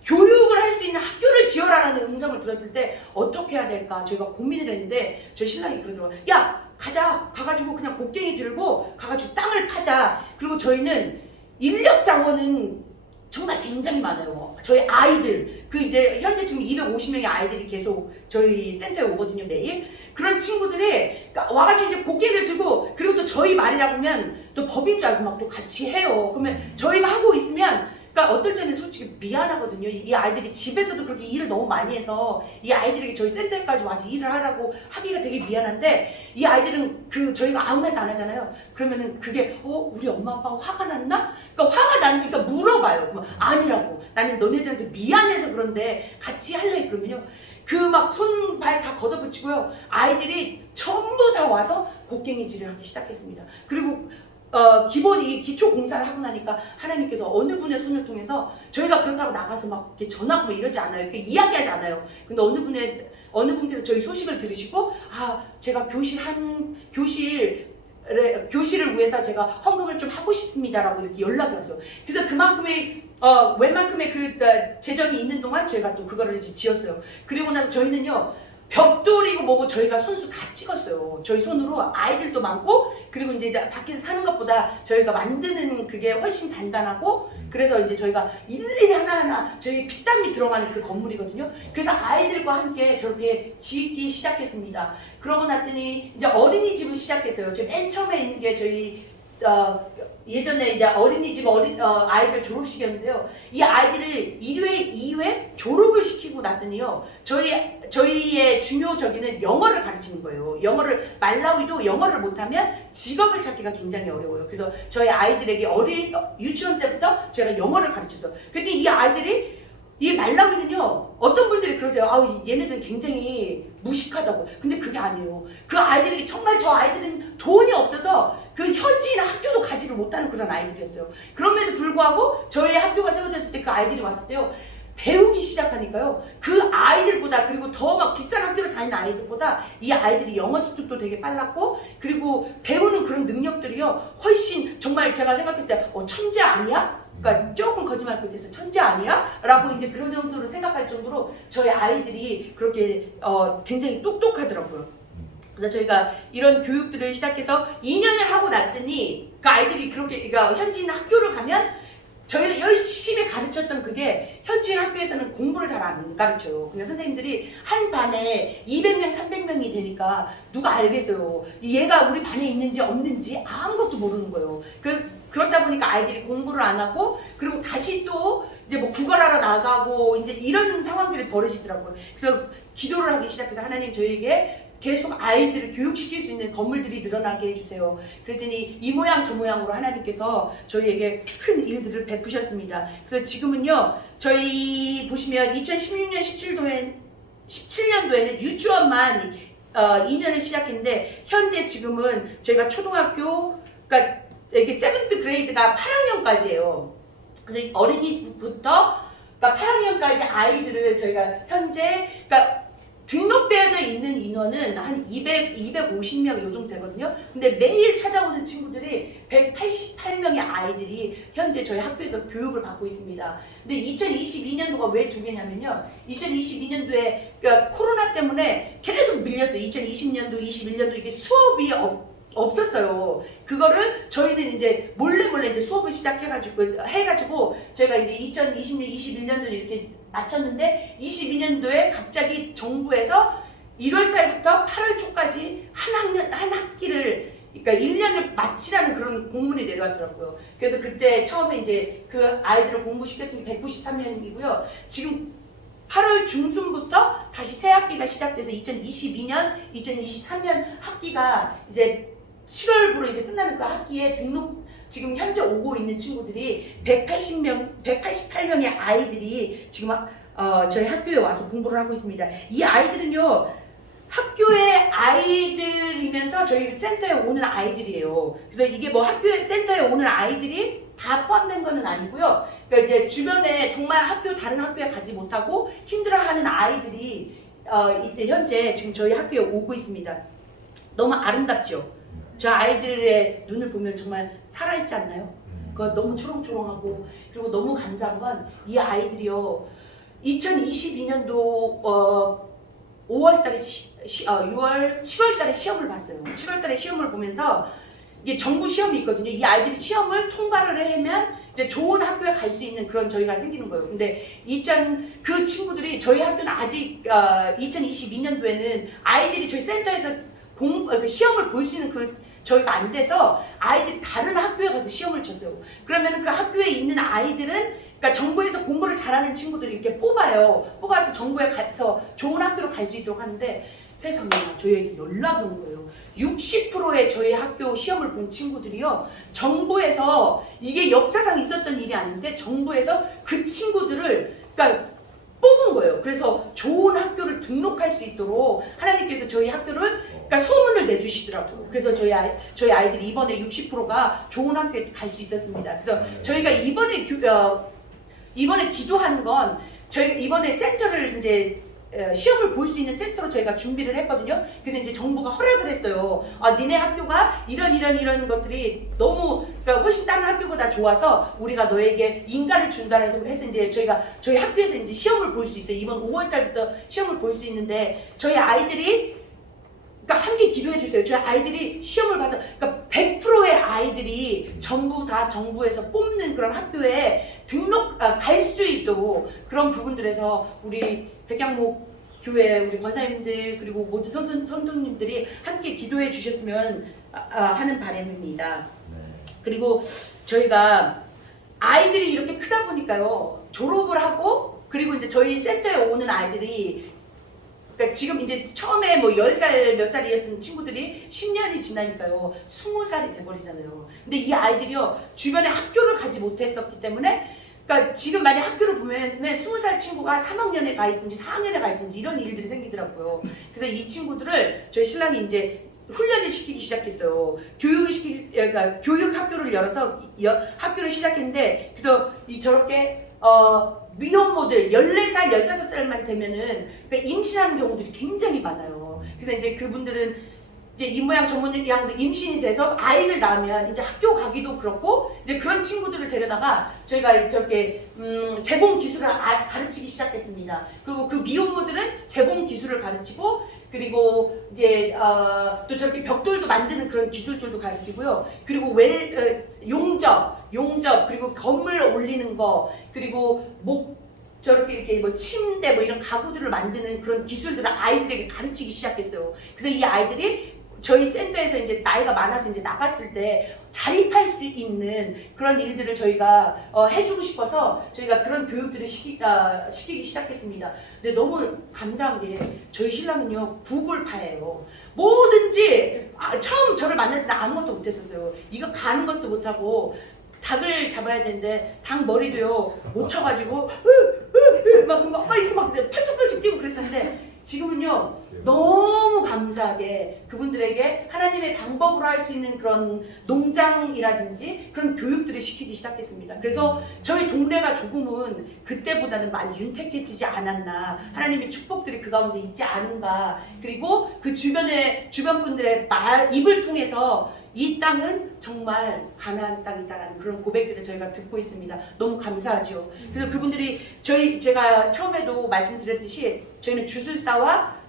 교육을 할 수 있는 학교를 지어라라는 음성을 들었을 때 어떻게 해야 될까 저희가 고민을 했는데 저희 신랑이 그러더라고요. 야 가자 가가지고 그냥 곡괭이 들고 가가지고 땅을 파자. 그리고 저희는 인력 자원은 정말 굉장히 많아요. 저희 아이들 이제 현재 지금 250명의 아이들이 계속 저희 센터에 오거든요 매일. 그런 친구들이 그러니까 와가지고 이제 곡괭이를 들고 그리고 또 저희 말이라고 하면 또 법인 줄 알고 막 또 같이 해요. 그러면 저희가 하고 있으면 그러니까 어떨 때는 솔직히 미안하거든요. 이 아이들이 집에서도 그렇게 일을 너무 많이 해서 이 아이들에게 저희 센터에까지 와서 일을 하라고 하기가 되게 미안한데 이 아이들은 저희가 아무 말도 안 하잖아요. 그러면은 그게 우리 엄마 아빠가 화가 났나? 그러니까 화가 나니까 물어봐요. 그러면 아니라고. 나는 너네들한테 미안해서 그런데 같이 할래 그러면요. 그 막 손발 다 걷어붙이고요. 아이들이 전부 다 와서 곡괭이질을 하기 시작했습니다. 그리고 기본 이 기초 공사를 하고 나니까 하나님께서 어느 분의 손을 통해서 저희가 그렇다고 나가서 막 이렇게 전하고 뭐 이러지 않아요. 이렇게 이야기하지 않아요. 근데 어느 분께서 저희 소식을 들으시고 제가 교실을 위해서 제가 헌금을 좀 하고 싶습니다라고 이렇게 연락이 왔어요. 그래서 그만큼의 웬만큼의 재정이 있는 동안 저희가 또 그거를 이제 지었어요. 그리고 나서 저희는요. 벽돌이고 뭐고 저희가 손수 다 찍었어요. 저희 손으로 아이들도 많고 그리고 이제 밖에서 사는 것보다 저희가 만드는 그게 훨씬 단단하고 그래서 이제 저희가 일일이 하나하나 저희 피땀이 들어가는 그 건물이거든요. 그래서 아이들과 함께 저렇게 짓기 시작했습니다. 그러고 났더니 이제 어린이집을 시작했어요. 지금 맨 처음에 있는 게 저희 예전에 이제 어린이집 아이들 졸업식이었는데요. 이 아이들을 1회, 2회 졸업을 시키고 났더니요. 저희의 중요적인 영어를 가르치는 거예요. 말라위도 영어를 못하면 직업을 찾기가 굉장히 어려워요. 그래서 저희 아이들에게 유치원 때부터 저희가 영어를 가르쳤어요. 그랬더니 이 아이들이 이 말라위는요. 어떤 분들이 그러세요. 얘네들은 굉장히 무식하다고. 근데 그게 아니에요. 그 아이들에게 정말 저 아이들은 돈이 없어서 그 현지인 학교도 가지를 못하는 그런 아이들이었어요. 그럼에도 불구하고 저희 학교가 세워졌을 때 그 아이들이 왔을 때요. 배우기 시작하니까요. 그 아이들보다 그리고 더 막 비싼 학교를 다니는 아이들보다 이 아이들이 영어 습득도 되게 빨랐고 그리고 배우는 그런 능력들이요. 훨씬 정말 제가 생각했을 때 천재 아니야? 그러니까 조금 거짓말 못해서 천재 아니야? 라고 이제 그런 정도로 생각할 정도로 저희 아이들이 그렇게 굉장히 똑똑하더라고요. 그래서 저희가 이런 교육들을 시작해서 2년을 하고 났더니 그 아이들이 그렇게 그러니까 현지인 학교를 가면 저희가 열심히 가르쳤던 그게 현지인 학교에서는 공부를 잘 안 가르쳐요. 근데 선생님들이 한 반에 200명, 300명이 되니까 누가 알겠어요. 얘가 우리 반에 있는지 없는지 아무것도 모르는 거예요. 그렇다 보니까 아이들이 공부를 안 하고 그리고 다시 또 이제 뭐 구걸하러 나가고 이제 이런 상황들이 벌어지더라고요. 그래서 기도를 하기 시작해서 하나님 저희에게 계속 아이들을 교육시킬 수 있는 건물들이 늘어나게 해주세요. 그랬더니 이 모양 저 모양으로 하나님께서 저희에게 큰 일들을 베푸셨습니다. 그래서 지금은요 저희 보시면 2016년 17년도에는 유치원만 2년을 시작했는데 현재 지금은 저희가 초등학교 그러니까 이게 7th 그레이드가 8학년까지예요. 그래서 어린이집부터 그러니까 8학년까지 아이들을 저희가 현재 그러니까 등록되어져 있는 인원은 한 250명 요 정도 되거든요. 근데 매일 찾아오는 친구들이 188명의 아이들이 현재 저희 학교에서 교육을 받고 있습니다. 근데 2022년도가 왜 두 개냐면요. 2022년도에 그러니까 코로나 때문에 계속 밀렸어요. 2020년도, 21년도 이게 수업이 없었어요. 그거를 저희는 이제 몰래 이제 수업을 해가지고 저희가 이제 2020년, 21년도에 이렇게 마쳤는데 22년도에 갑자기 정부에서 1월 달부터 8월 초까지 한 학기를 그러니까 1년을 마치라는 그런 공문이 내려왔더라고요. 그래서 그때 처음에 이제 그 아이들을 공부시켰던 게 193명이고요. 지금 8월 중순부터 다시 새 학기가 시작돼서 2022년, 2023년 학기가 이제 7월부로 이제 끝나는 그 학기에 지금 현재 오고 있는 친구들이 188명의 아이들이 지금 저희 학교에 와서 공부를 하고 있습니다. 이 아이들은요 학교의 아이들이면서 저희 센터에 오는 아이들이에요. 그래서 이게 뭐 학교에 센터에 오는 아이들이 다 포함된 거는 아니고요. 그러니까 이제 주변에 정말 다른 학교에 가지 못하고 힘들어하는 아이들이 이때 현재 지금 저희 학교에 오고 있습니다. 너무 아름답죠? 저 아이들의 눈을 보면 정말 살아있지 않나요? 너무 초롱초롱하고 그리고 너무 감사한 건 이 아이들이요 2022년도 5월달에 6월 7월달에 시험을 봤어요. 7월달에 시험을 보면서 이게 정부 시험이 있거든요. 이 아이들이 시험을 통과를 하면 이제 좋은 학교에 갈 수 있는 그런 저희가 생기는 거예요. 근데 그 친구들이 저희 학교는 아직 2022년도에는 아이들이 저희 센터에서 시험을 볼 수 있는 저희가 안 돼서 아이들이 다른 학교에 가서 시험을 쳤어요. 그러면 그 학교에 있는 아이들은 그러니까 정부에서 공부를 잘하는 친구들이 이렇게 뽑아서 정부에 가서 좋은 학교로 갈 수 있도록 하는데 세상에 저희에게 연락이 온 거예요. 60%의 저희 학교 시험을 본 친구들이요. 정부에서 이게 역사상 있었던 일이 아닌데 정부에서 그 친구들을 그러니까 뽑은 거예요. 그래서 좋은 학교를 등록할 수 있도록 하나님께서 저희 학교를 그러니까 소문을 내주시더라고요. 그래서 저희 아이들이 이번에 60%가 좋은 학교에 갈 수 있었습니다. 그래서 저희가 이번에 기도한 건 저희 이번에 센터를 이제 시험을 볼 수 있는 센터로 저희가 준비를 했거든요. 그래서 이제 정부가 허락을 했어요. 니네 학교가 이런 것들이 너무 그러니까 훨씬 다른 학교보다 좋아서 우리가 너에게 인가를 준다 해서 이제 저희 학교에서 이제 시험을 볼 수 있어요. 이번 5월 달부터 시험을 볼 수 있는데 저희 아이들이 그러니까 함께 기도해 주세요. 저희 아이들이 시험을 봐서 그러니까 100%의 아이들이 전부 다 정부에서 뽑는 그런 학교에 갈 수 있도록 그런 부분들에서 우리 백양목 교회 우리 권사님들 그리고 모든 성도님들이 함께 기도해 주셨으면 하는 바람입니다. 그리고 저희가 아이들이 이렇게 크다 보니까요. 졸업을 하고 그리고 이제 저희 센터에 오는 아이들이 그러니까 지금 이제 처음에 뭐 10살 몇 살이었던 친구들이 10년이 지나니까요 20살이 돼버리잖아요. 근데 이 아이들이요 주변에 학교를 가지 못했었기 때문에 그러니까 지금 만약 학교를 보면 20살 친구가 3학년에 가 있든지 4학년에 가 있든지 이런 일들이 생기더라고요. 그래서 이 친구들을 저희 신랑이 이제 훈련을 시키기 시작했어요. 그러니까 교육 학교를 열어서 학교를 시작했는데 그래서 저렇게 미혼모들 14살, 15살만 되면은 그러니까 임신하는 경우들이 굉장히 많아요. 그래서 이제 그분들은 이제 이 모양 저 모양으로 임신이 돼서 아이를 낳으면 이제 학교 가기도 그렇고 이제 그런 친구들을 데려다가 저희가 저렇게 재봉 기술을 가르치기 시작했습니다. 그리고 그 미혼모들은 재봉 기술을 가르치고 그리고 이제 또 저렇게 벽돌도 만드는 그런 기술들도 가르치고요. 그리고 용접 그리고 건물 올리는 거 그리고 저렇게 이렇게 뭐 침대 뭐 이런 가구들을 만드는 그런 기술들을 아이들에게 가르치기 시작했어요. 그래서 이 아이들이 저희 센터에서 이제 나이가 많아서 이제 나갔을 때 자립할 수 있는 그런 일들을 저희가 해주고 싶어서 저희가 그런 교육들을 시키기 시작했습니다. 근데 너무 감사한 게 저희 신랑은요 구글파예요. 뭐든지 처음 저를 만났을 때 아무것도 못했었어요. 이거 가는 것도 못하고 닭을 잡아야 되는데 닭 머리도요 못 쳐가지고 막 이렇게 막 펄쩍펄쩍 뛰고 그랬었는데 지금은요 너무 감사하게 그분들에게 하나님의 방법으로 할 수 있는 그런 농장이라든지 그런 교육들을 시키기 시작했습니다. 그래서 저희 동네가 조금은 그때보다는 많이 윤택해지지 않았나, 하나님의 축복들이 그 가운데 있지 않은가, 그리고 그 주변 분들의 입을 통해서 이 땅은 정말 가나안 땅이다라는 그런 고백들을 저희가 듣고 있습니다. 너무 감사하죠. 그래서 그분들이 제가 처음에도 말씀드렸듯이 저희는 주술사와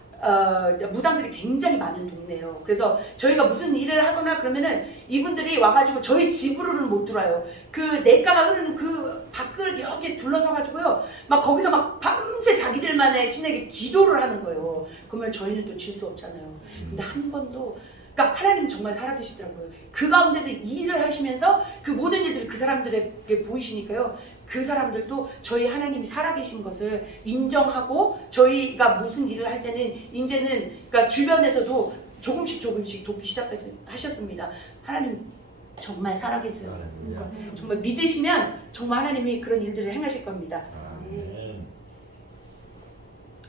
무당들이 굉장히 많은 동네예요. 그래서 저희가 무슨 일을 하거나 그러면은 이분들이 와가지고 저희 집으로는 못 들어와요. 그 냇가가 흐르는 그 밖을 이렇게 둘러서가지고요, 막 거기서 막 밤새 자기들만의 신에게 기도를 하는 거예요. 그러면 저희는 또 질 수 없잖아요. 근데 한 번도 그러니까 하나님 정말 살아계시더라고요. 그 가운데서 일을 하시면서 그 모든 일들이 그 사람들에게 보이시니까요. 그 사람들도 저희 하나님이 살아계신 것을 인정하고 저희가 무슨 일을 할 때는 이제는 그러니까 주변에서도 조금씩 돕기 시작하셨습니다. 하나님 정말 살아계세요. 그러니까 정말 믿으시면 정말 하나님이 그런 일들을 행하실 겁니다.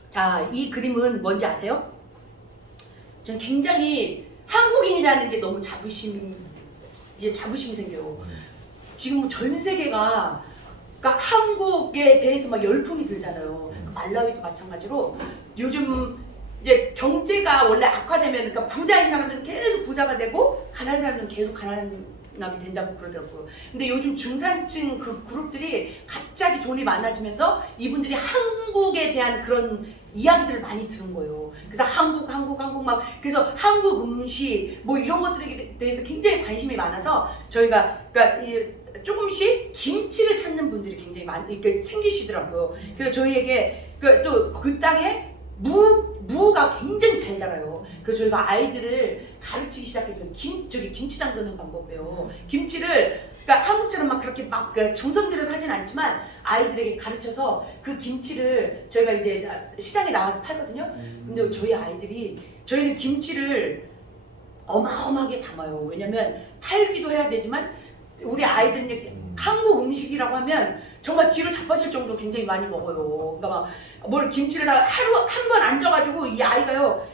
자, 이 그림은 뭔지 아세요? 전 굉장히 한국인이라는 게 너무 자부심이 생겨요. 지금 전 세계가 그러니까 한국에 대해서 막 열풍이 들잖아요. 말라위도 마찬가지로 요즘 이제 경제가 원래 악화되면 그러니까 부자인 사람들은 계속 부자가 되고 가난한 사람들은 계속 가난한 나게 된다고 그러더라고요. 근데 요즘 중산층 그 그룹들이 갑자기 돈이 많아지면서 이분들이 한국에 대한 그런 이야기들을 많이 들은 거예요. 그래서 한국 막 그래서 한국 음식 뭐 이런 것들에 대해서 굉장히 관심이 많아서 저희가 그러니까 조금씩 김치를 찾는 분들이 굉장히 이렇게 생기시더라고요. 그래서 저희에게 또 그 땅에 무가 굉장히 잘 자라요. 그래서 저희가 아이들을 가르치기 시작했어요. 김치 담그는 방법이에요. 김치를 그러니까 한국처럼 막 그렇게 막 정성 들여서 하진 않지만 아이들에게 가르쳐서 그 김치를 저희가 이제 시장에 나와서 팔거든요. 근데 저희 아이들이 저희는 김치를 어마어마하게 담아요. 왜냐면 팔기도 해야 되지만 우리 아이들은 한국 음식이라고 하면 정말 뒤로 자빠질 정도로 굉장히 많이 먹어요. 그러니까 막 뭘 김치를 다 하루 한 번 앉아가지고 이 아이가요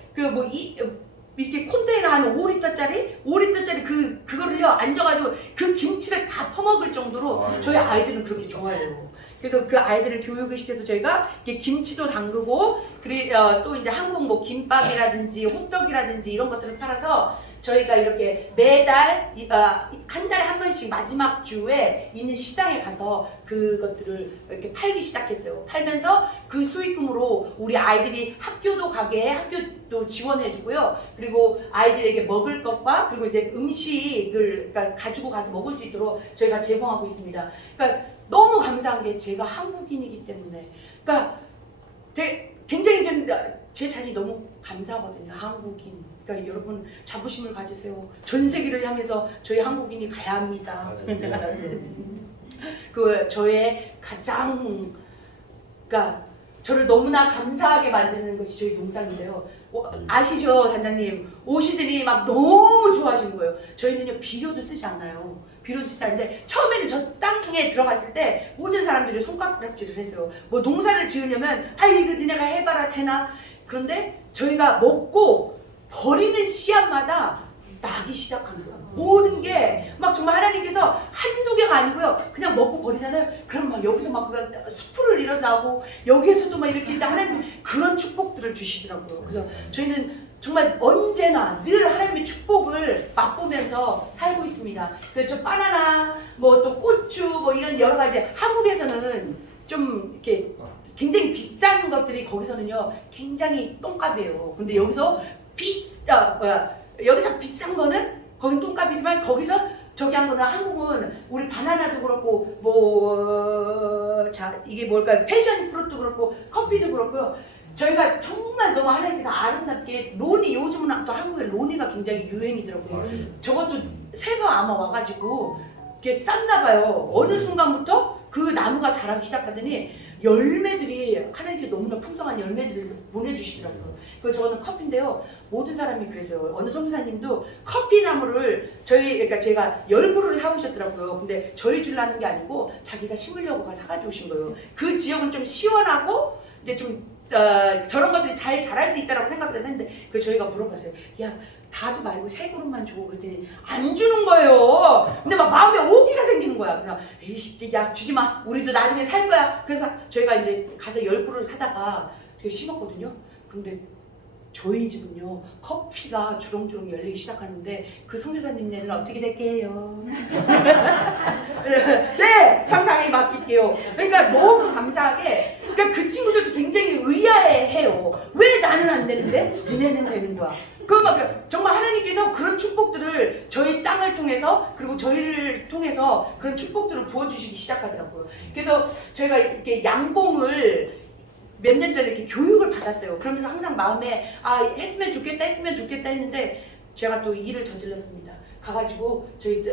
이렇게 컨테이너 한 5리터짜리 그거를요 앉아가지고 그 김치를 다 퍼먹을 정도로 저희 아이들은 그렇게 좋아해요. 그래서 그 아이들을 교육을 시켜서 저희가 이렇게 김치도 담그고 또 이제 한국 뭐 김밥이라든지 호떡이라든지 이런 것들을 팔아서 저희가 이렇게 매달 한 달에 한 번씩 마지막 주에 있는 시장에 가서 그것들을 이렇게 팔기 시작했어요. 팔면서 그 수익금으로 우리 아이들이 학교도 가게 학교도 지원해주고요. 그리고 아이들에게 먹을 것과 그리고 이제 음식을 그러니까 가지고 가서 먹을 수 있도록 저희가 제공하고 있습니다. 그러니까 너무 감사한 게 제가 한국인이기 때문에 그러니까 굉장히 제 자신이 너무 감사하거든요. 한국인. 그러니까 여러분 자부심을 가지세요. 전 세계를 향해서 저희 한국인이 가야 합니다. 그 저의 가장 그러니까 저를 너무나 감사하게 만드는 것이 저희 농장인데요. 아시죠, 단장님? 오시더니 막 너무 좋아하시는 거예요. 저희는요 비료도 쓰지 않아요. 비료도 쓰지 않는데 처음에는 저 땅에 들어갔을 때 모든 사람들이 손가락질을 했어요. 뭐 농사를 지으려면 이거 니네가 해봐라 되나? 그런데 저희가 먹고 버리는 씨앗마다 나기 시작한 거야. 모든 게 막 정말 하나님께서 한두 개가 아니고요. 그냥 먹고 버리잖아요. 그럼 막 여기서 막 수풀을 일어서 나고 여기에서도 막 이렇게 하나님 그런 축복들을 주시더라고요. 그래서 저희는 정말 언제나 늘 하나님의 축복을 맛보면서 살고 있습니다. 그래서 저 바나나, 뭐 또 고추, 뭐 이런 여러 가지 한국에서는 좀 이렇게 굉장히 비싼 것들이 거기서는요 굉장히 똥값이에요. 근데 여기서 여기서 비싼 거는 거긴 똥값이지만 거기서 저기 한 거는 한국은 우리 바나나도 그렇고 이게 뭘까요? 패션 프루트도 그렇고 커피도 그렇고요. 저희가 정말 너무 하나님께서 아름답게 로니 요즘은 또 한국에 로니가 굉장히 유행이더라고요. 저것도 새가 아마 와가지고 이렇게 쌌나 봐요. 어느 순간부터 그 나무가 자라기 시작하더니 열매들이 하나님께 너무나 풍성한 열매들을 보내주시더라고요. 그래서 저는 커피인데요. 모든 사람이 그랬어요. 어느 선교사님도 커피 나무를 그러니까 제가 10그루를 사오셨더라고요. 근데 저희 주려는 게 아니고 자기가 심으려고 사가지고 오신 거예요. 그 지역은 좀 시원하고 이제 좀 저런 것들이 잘 자랄 수 있다라고 생각을 해서 했는데 그래서 저희가 물어봤어요. 야 다도 말고 3그루만 줘. 그랬더니 안 주는 거예요. 근데 막 마음에 오기가 생기는 거야. 그래서 에이씨 야 주지 마. 우리도 나중에 살 거야. 그래서 저희가 이제 가서 10그루를 사다가 되게 심었거든요. 근데 저희 집은요 커피가 주렁주렁 열리기 시작하는데 그 선교사님네는 어떻게 될게요? 네 상상에 맡길게요. 그러니까 너무 감사하게 그러니까 그 친구들도 굉장히 의아해해요. 왜 나는 안 되는데 니네는 되는 거야. 그럼 막 정말 하나님께서 그런 축복들을 저희 땅을 통해서 그리고 저희를 통해서 그런 축복들을 부어주시기 시작하더라고요. 그래서 저희가 이렇게 양봉을 몇 년 전에 이렇게 교육을 받았어요. 그러면서 항상 마음에 했으면 좋겠다 했는데 제가 또 일을 저질렀습니다. 가가지고 저희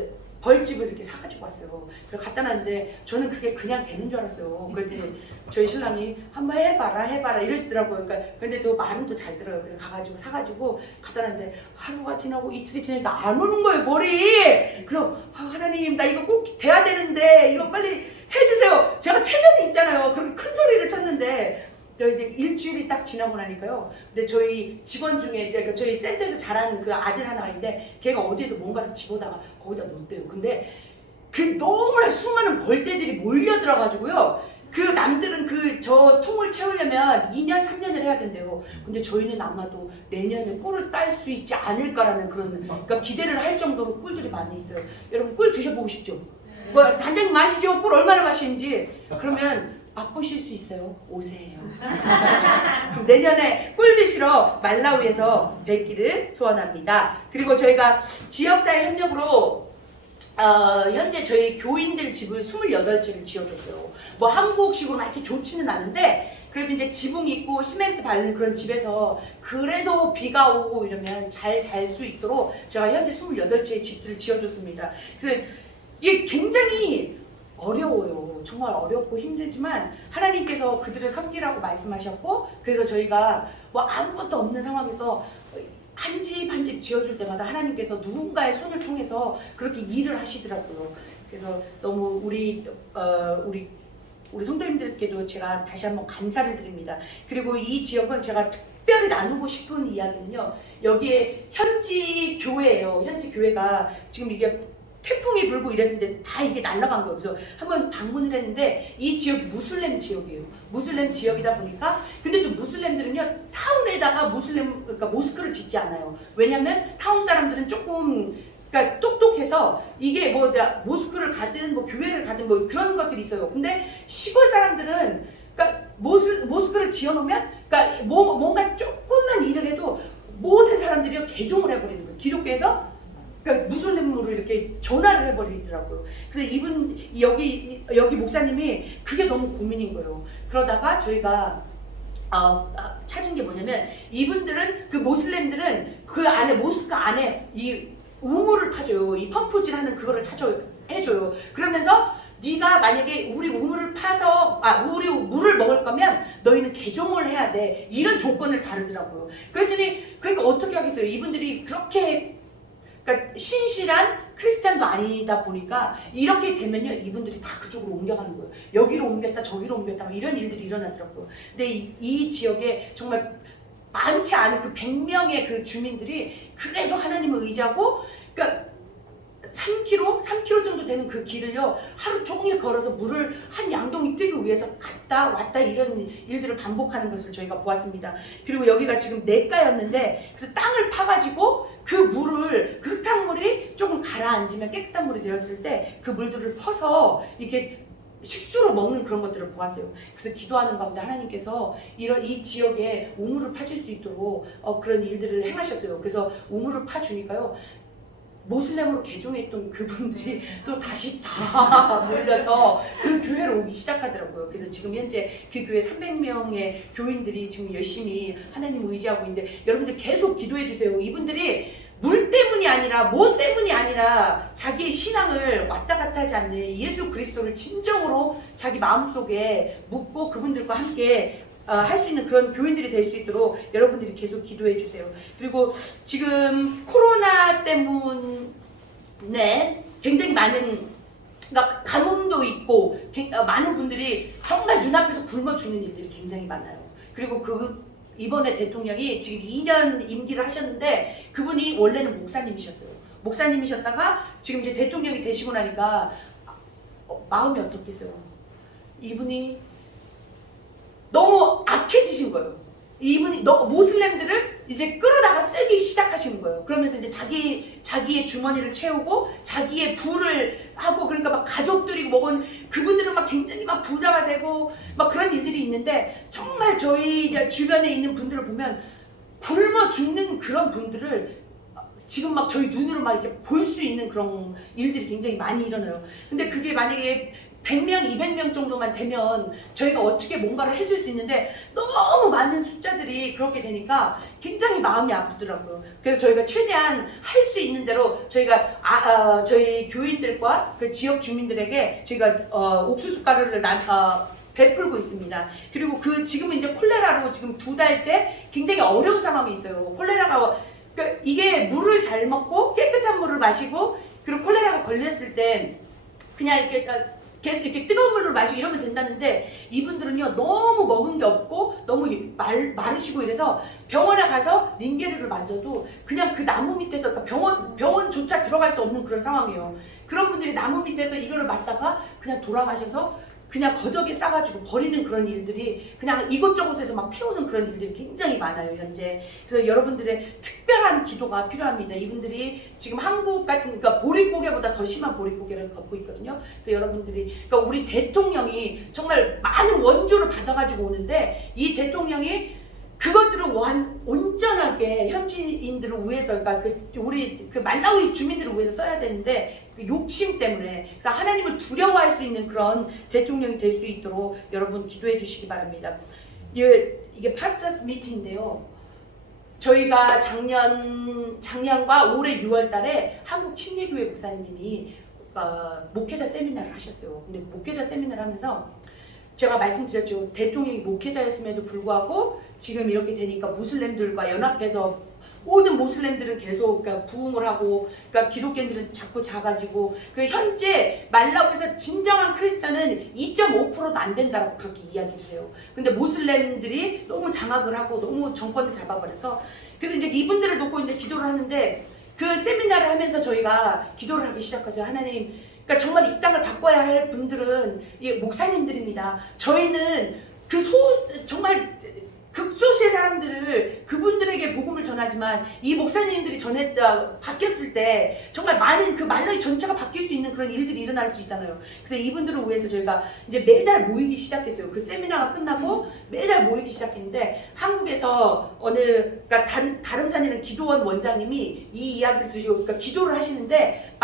벌집을 이렇게 사가지고 왔어요. 그래서 갖다 놨는데 저는 그게 그냥 되는 줄 알았어요. 그랬더니 저희 신랑이 한번 해봐라 이러시더라고요. 그러니까 근데 또 말은 또 잘 들어요. 그래서 가가지고 사가지고 갖다 놨는데 하루가 지나고 이틀이 지나니까 안 오는 거예요 벌이. 그래서 하나님 나 이거 꼭 돼야 되는데 이거 빨리 해주세요. 제가 체면이 있잖아요. 그렇게 큰 소리를 쳤는데 일주일이 딱 지나고 나니까요. 근데 저희 직원 중에 그러니까 저희 센터에서 자란 그 아들 하나가 있는데 걔가 어디에서 뭔가를 집어다가 거기다 놓대요. 근데 그 너무나 수많은 벌떼들이 몰려 들어가지고요. 그 남들은 저 통을 채우려면 2년 3년을 해야 된대요. 근데 저희는 아마도 내년에 꿀을 딸 수 있지 않을까라는 그런 그러니까 기대를 할 정도로 꿀들이 많이 있어요. 여러분 꿀 드셔보고 싶죠? 뭐 단장님 마시죠? 꿀 얼마나 맛있는지. 그러면 맛보실 수 있어요. 오세요. 그럼 내년에 꿀 드시러 말라위에서 뵙기를 소원합니다. 그리고 저희가 지역사회 협력으로 현재 저희 교인들 집을 28채를 지어줬어요. 뭐 한국식으로 막 이렇게 좋지는 않은데 그래도 이제 지붕 있고 시멘트 바르는 그런 집에서 그래도 비가 오고 이러면 잘 잘 수 있도록 제가 현재 28채의 집들을 지어줬습니다. 그래서 이게 굉장히 어려워요. 정말 어렵고 힘들지만 하나님께서 그들을 섬기라고 말씀하셨고 그래서 저희가 뭐 아무것도 없는 상황에서 한 집 한 집 지어줄 때마다 하나님께서 누군가의 손을 통해서 그렇게 일을 하시더라고요. 그래서 너무 우리 성도님들께도 제가 다시 한번 감사를 드립니다. 그리고 이 지역은 제가 특별히 나누고 싶은 이야기는요. 여기에 현지 교회예요. 현지 교회가 지금 이게 태풍이 불고 이래서 이제 다 이게 날아간 거예요. 그래서 한번 방문을 했는데 이 지역이 무슬림 지역이에요. 무슬림 지역이다 보니까 근데 또 무슬림들은요 타운에다가 그러니까 모스크를 짓지 않아요. 왜냐면 타운 사람들은 조금 그러니까 똑똑해서 이게 뭐 모스크를 가든 뭐 교회를 가든 뭐 그런 것들이 있어요. 근데 시골 사람들은 그러니까 모스크를 지어놓으면 그러니까 뭔가 조금만 일을 해도 모든 사람들이 개종을 해버리는 거예요. 기독교에서 그러니까 무슬림으로 이렇게 전화를 해버리더라고요. 그래서 여기 목사님이 그게 너무 고민인 거예요. 그러다가 저희가 찾은 게 뭐냐면 이분들은 그 모슬렘들은 그 안에 모스크 안에 이 우물을 파줘요. 이 펌프질하는 그거를 해줘요. 그러면서 네가 만약에 우리 우물을 파서 우리 물을 먹을 거면 너희는 개종을 해야 돼. 이런 조건을 다루더라고요. 그랬더니 그러니까 어떻게 하겠어요? 이분들이 그렇게 그러니까 신실한 크리스찬도 아니다 보니까 이렇게 되면요 이분들이 다 그쪽으로 옮겨가는 거예요. 여기로 옮겼다 저기로 옮겼다 이런 일들이 일어나더라고요. 근데 이 지역에 정말 많지 않은 그 100명의 그 주민들이 그래도 하나님을 의지하고 그러니까 3km 정도 되는 그 길을요 하루 종일 걸어서 물을 한 양동이 뜨기 위해서 갔다 왔다 이런 일들을 반복하는 것을 저희가 보았습니다. 그리고 여기가 지금 냇가였는데 그래서 땅을 파가지고 그 물을 그 흙탕물이 조금 가라앉으면 깨끗한 물이 되었을 때 그 물들을 퍼서 이렇게 식수로 먹는 그런 것들을 보았어요. 그래서 기도하는 가운데 하나님께서 이 지역에 우물을 파줄 수 있도록 그런 일들을 행하셨어요. 그래서 우물을 파주니까요 모슬렘으로 개종했던 그분들이 또 다시 다 몰려서 그 교회로 오기 시작하더라고요. 그래서 지금 현재 그 교회 300명의 교인들이 지금 열심히 하나님을 의지하고 있는데 여러분들 계속 기도해 주세요. 이분들이 물 때문이 아니라 뭐 때문이 아니라 자기의 신앙을 왔다 갔다 하지 않는 예수 그리스도를 진정으로 자기 마음속에 묻고 그분들과 함께 할 수 있는 그런 교인들이 될 수 있도록 여러분들이 계속 기도해 주세요. 그리고 지금 코로나 때문에 굉장히 많은 그러니까 가뭄도 있고 많은 분들이 정말 눈앞에서 굶어 죽는 일들이 굉장히 많아요. 그리고 이번에 대통령이 지금 2년 임기를 하셨는데 그분이 원래는 목사님이셨어요. 목사님이셨다가 지금 이제 대통령이 되시고 나니까 마음이 어떻겠어요? 이분이 너무 악해지신 거예요. 이분이 모슬렘들을 이제 끌어다가 쓰기 시작하시는 거예요. 그러면서 이제 자기의 주머니를 채우고 자기의 부를 하고 그러니까 막 가족들이 먹은 그분들은 막 굉장히 막 부자가 되고 막 그런 일들이 있는데 정말 저희 주변에 있는 분들을 보면 굶어 죽는 그런 분들을 지금 막 저희 눈으로 막 이렇게 볼 수 있는 그런 일들이 굉장히 많이 일어나요. 근데 그게 만약에 100명, 200명 정도만 되면 저희가 어떻게 뭔가를 해줄 수 있는데 너무 많은 숫자들이 그렇게 되니까 굉장히 마음이 아프더라고요. 그래서 저희가 최대한 할 수 있는 대로 저희가 저희 교인들과 그 지역 주민들에게 저희가 옥수수 가루를 베풀고 있습니다. 그리고 지금은 이제 콜레라로 지금 2달째 굉장히 어려운 상황이 있어요. 콜레라가 이게 물을 잘 먹고 깨끗한 물을 마시고 그리고 콜레라가 걸렸을 때 그냥 이렇게 계속 이렇게 뜨거운 물을 마시고 이러면 된다는데 이분들은요 너무 먹은 게 없고 너무 마르시고 이래서 병원에 가서 닌게르를 맞아도 그냥 그 나무 밑에서 그러니까 병원조차 들어갈 수 없는 그런 상황이에요. 그런 분들이 나무 밑에서 이거를 맞다가 그냥 돌아가셔서 그냥 거적에 싸가지고 버리는 그런 일들이 그냥 이곳저곳에서 막 태우는 그런 일들이 굉장히 많아요 현재. 그래서 여러분들의 특별한 기도가 필요합니다. 이분들이 지금 한국 같은 그러니까 보릿고개보다 더 심한 보릿고개를 걷고 있거든요. 그래서 여러분들이 그러니까 우리 대통령이 정말 많은 원조를 받아가지고 오는데 이 대통령이 그것들을 온전하게 현지인들을 위해서, 그러니까 우리 말라위 주민들을 위해서 써야 되는데 그 욕심 때문에 그래서 하나님을 두려워할 수 있는 그런 대통령이 될 수 있도록 여러분 기도해 주시기 바랍니다. 이게 파스터스 미팅인데요. 저희가 작년과 올해 6월달에 한국 침례교회 목사님이 목회자 세미나를 하셨어요. 근데 목회자 세미나를 하면서 제가 말씀드렸죠. 대통령이 목회자였음에도 불구하고 지금 이렇게 되니까 무슬림들과 연합해서 모든 무슬림들은 계속 그러니까 부흥을 하고 그러니까 기독교인들은 자꾸 작아지고 그 현재 말라위에서 진정한 크리스찬은 2.5%도 안 된다라고 그렇게 이야기를 해요. 근데 무슬림들이 너무 장악을 하고 너무 정권을 잡아버려서 그래서 이제 이분들을 놓고 이제 기도를 하는데 그 세미나를 하면서 저희가 기도를 하기 시작했어요. 하나님, 그러니까 정말 이 땅을 바꿔야 할 분들은 목사님들입니다. 저희는 정말 극소수의 사람들을 그분들에게 복음을 전하지만 이 목사님들이 바뀌었을 때 정말 많은 그 말라위 전체가 바뀔 수 있는 그런 일들이 일어날 수 있잖아요. 그래서 이분들을 위해서 저희가 이제 매달 모이기 시작했어요. 그 세미나가 끝나고 매달 모이기 시작했는데 한국에서 그러니까 다른 자녀는 기도원 원장님이 이 이야기를 들으시고 그러니까 기도를 하시는데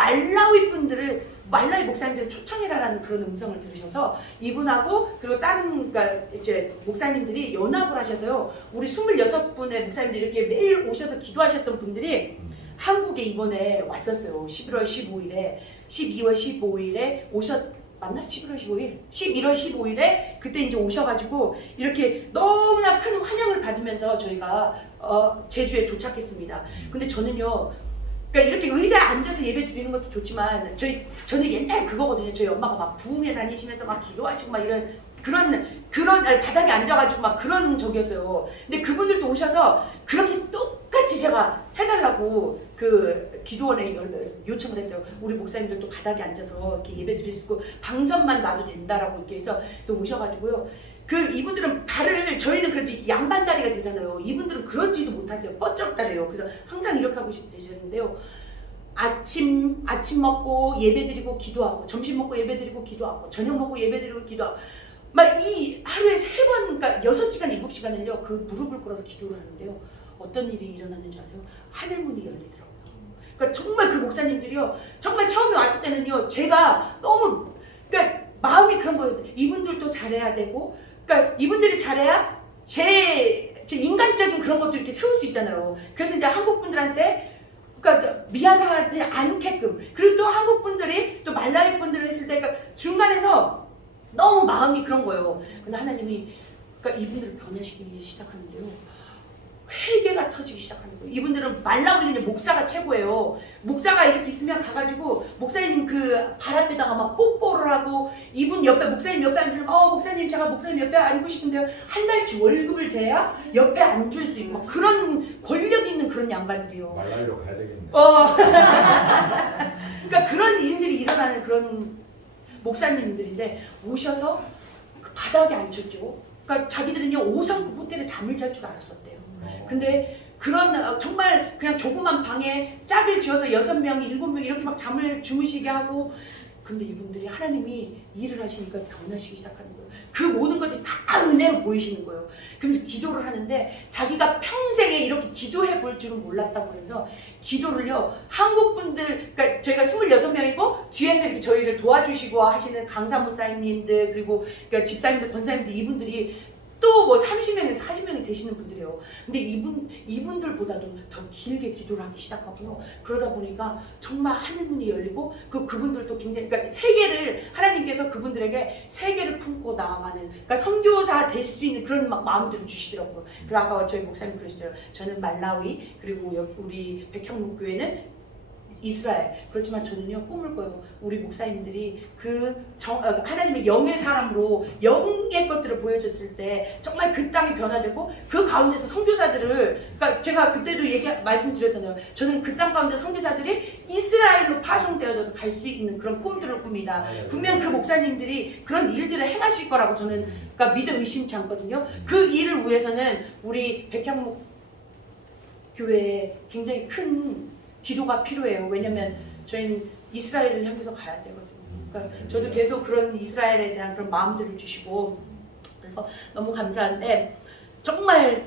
말라위 목사님들을 초청해라라는 그런 음성을 들으셔서 이분하고 그리고 다른 그러니까 이제 목사님들이 연합을 하셔서요. 우리 26분의 목사님들이 이렇게 매일 오셔서 기도하셨던 분들이 한국에 이번에 왔었어요. 12월 15일에 맞나? 11월 15일? 11월 15일에 그때 이제 오셔가지고 이렇게 너무나 큰 환영을 받으면서 저희가 제주에 도착했습니다. 근데 저는요. 그러니까 이렇게 의자에 앉아서 예배 드리는 것도 좋지만 저는 옛날 그거거든요. 저희 엄마가 막 부흥회 다니시면서 막 기도하시고 막 이런 바닥에 앉아가지고 막 그런 적이었어요. 근데 그분들도 오셔서 그렇게 똑같이 제가 해달라고 그 기도원에 요청을 했어요. 우리 목사님들도 바닥에 앉아서 이렇게 예배 드릴 수 있고 방선만 놔도 된다라고 이렇게 해서 또 오셔가지고요. 이분들은 저희는 그래도 양반다리가 되잖아요. 이분들은 그러지도 못하세요. 뻗쩍다리예요. 그래서 항상 이렇게 하고 계셨는데요. 아침 먹고 예배드리고 기도하고, 점심 먹고 예배드리고 기도하고, 저녁 먹고 예배드리고 기도하고, 막 이 하루에 3번, 그러니까 6시간, 7시간을요, 그 무릎을 꿇어서 기도를 하는데요. 어떤 일이 일어났는지 아세요? 하늘문이 열리더라고요. 그러니까 정말 그 목사님들이요, 정말 처음에 왔을 때는요, 제가 너무, 그러니까 마음이 그런 거예요. 이분들도 잘해야 되고, 그러니까 이분들이 잘해야 제 인간적인 그런 것도 이렇게 세울 수 있잖아요. 그래서 이제 한국 분들한테 그러니까 미안하지 않게끔 그리고 또 한국 분들이 또 말라위 분들을 했을 때 그러니까 중간에서 너무 마음이 그런 거예요. 근데 하나님이 그러니까 이분들을 변화시키기 시작하는데요. 회개가 터지기 시작하는 거예요. 이분들은 말라위는 목사가 최고예요. 목사가 이렇게 있으면 가가지고 목사님 그 발 앞에다가 막 뽀뽀를 하고 목사님 옆에 앉으면 목사님 제가 목사님 옆에 앉고 싶은데요. 한 달치 월급을 재야 옆에 앉을 수 있고 막 그런 권력 있는 그런 양반들이요. 말라위로 가야 되겠네. 그러니까 그런 일들이 일어나는 그런 목사님들인데 오셔서 그 바닥에 앉혔죠. 그러니까 자기들은요 5성급 호텔에 잠을 잘 줄 알았었대요. 근데 그런 정말 그냥 조그만 방에 짝을 지어서 6명, 7명 이렇게 막 잠을 주무시게 하고 근데 이분들이 하나님이 일을 하시니까 변하시기 시작하는 거예요. 그 모든 것들이 다 은혜로 보이시는 거예요. 그러면서 기도를 하는데 자기가 평생에 이렇게 기도해 볼 줄은 몰랐다고 그래서 기도를요 한국 분들 그러니까 저희가 26명이고 뒤에서 이렇게 저희를 도와주시고 하시는 강사 목사님들 그리고 그러니까 집사님들 권사님들 이분들이 또 뭐 30명에서 40명이 되시는 분들이에요. 근데 이분들보다도 더 길게 기도를 하기 시작하고요. 그러다 보니까 정말 하늘문이 열리고 그분들도 굉장히 그러니까 세계를 하나님께서 그분들에게 세계를 품고 나아가는 그러니까 선교사 될 수 있는 그런 막 마음들을 주시더라고요. 그 아까 저희 목사님 그러시더라고요. 저는 말라위 그리고 우리 백향목교회는 이스라엘. 그렇지만 저는요 꿈을 꿔요. 우리 목사님들이 하나님의 영의 사람으로 영의 것들을 보여줬을 때 정말 그 땅이 변화되고 그 가운데서 선교사들을, 그러니까 제가 그때도 말씀드렸잖아요. 저는 그 땅 가운데 선교사들이 이스라엘로 파송되어져서 갈 수 있는 그런 꿈들을 꿉니다. 분명 그 목사님들이 그런 일들을 행하실 거라고 저는 그러니까 믿어 의심치 않거든요. 그 일을 위해서는 우리 백향목 교회에 굉장히 큰 기도가 필요해요. 왜냐면 저희는 이스라엘을 향해서 가야 되거든요. 그러니까 저도 계속 그런 이스라엘에 대한 그런 마음들을 주시고, 그래서 너무 감사한데, 정말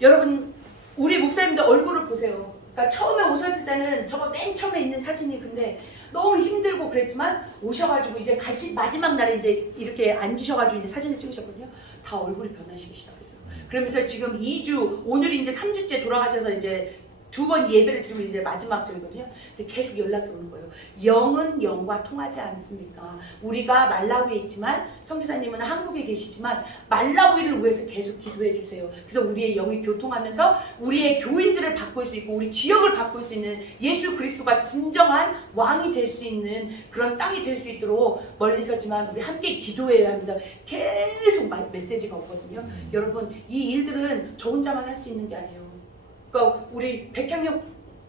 여러분 우리 목사님들 얼굴을 보세요. 그러니까 처음에 오셨을 때는 저거 맨 처음에 있는 사진이, 근데 너무 힘들고 그랬지만 오셔가지고 이제 같이 마지막 날에 이제 이렇게 앉으셔가지고 이제 사진을 찍으셨거든요. 다 얼굴이 변하시기 시작했어요. 그러면서 지금 2주, 오늘이 이제 3주째 돌아가셔서 이제 2번 예배를 드리고 이제 마지막 절이거든요. 근데 계속 연락이 오는 거예요. 영은 영과 통하지 않습니까? 우리가 말라위에 있지만, 선교사님은 한국에 계시지만 말라위를 위해서 계속 기도해 주세요. 그래서 우리의 영이 교통하면서 우리의 교인들을 바꿀 수 있고 우리 지역을 바꿀 수 있는 예수 그리스도가 진정한 왕이 될 수 있는 그런 땅이 될 수 있도록 멀리서지만 우리 함께 기도해야 하면서 계속 메시지가 오거든요. 여러분 이 일들은 저 혼자만 할 수 있는 게 아니에요. 그러니까 우리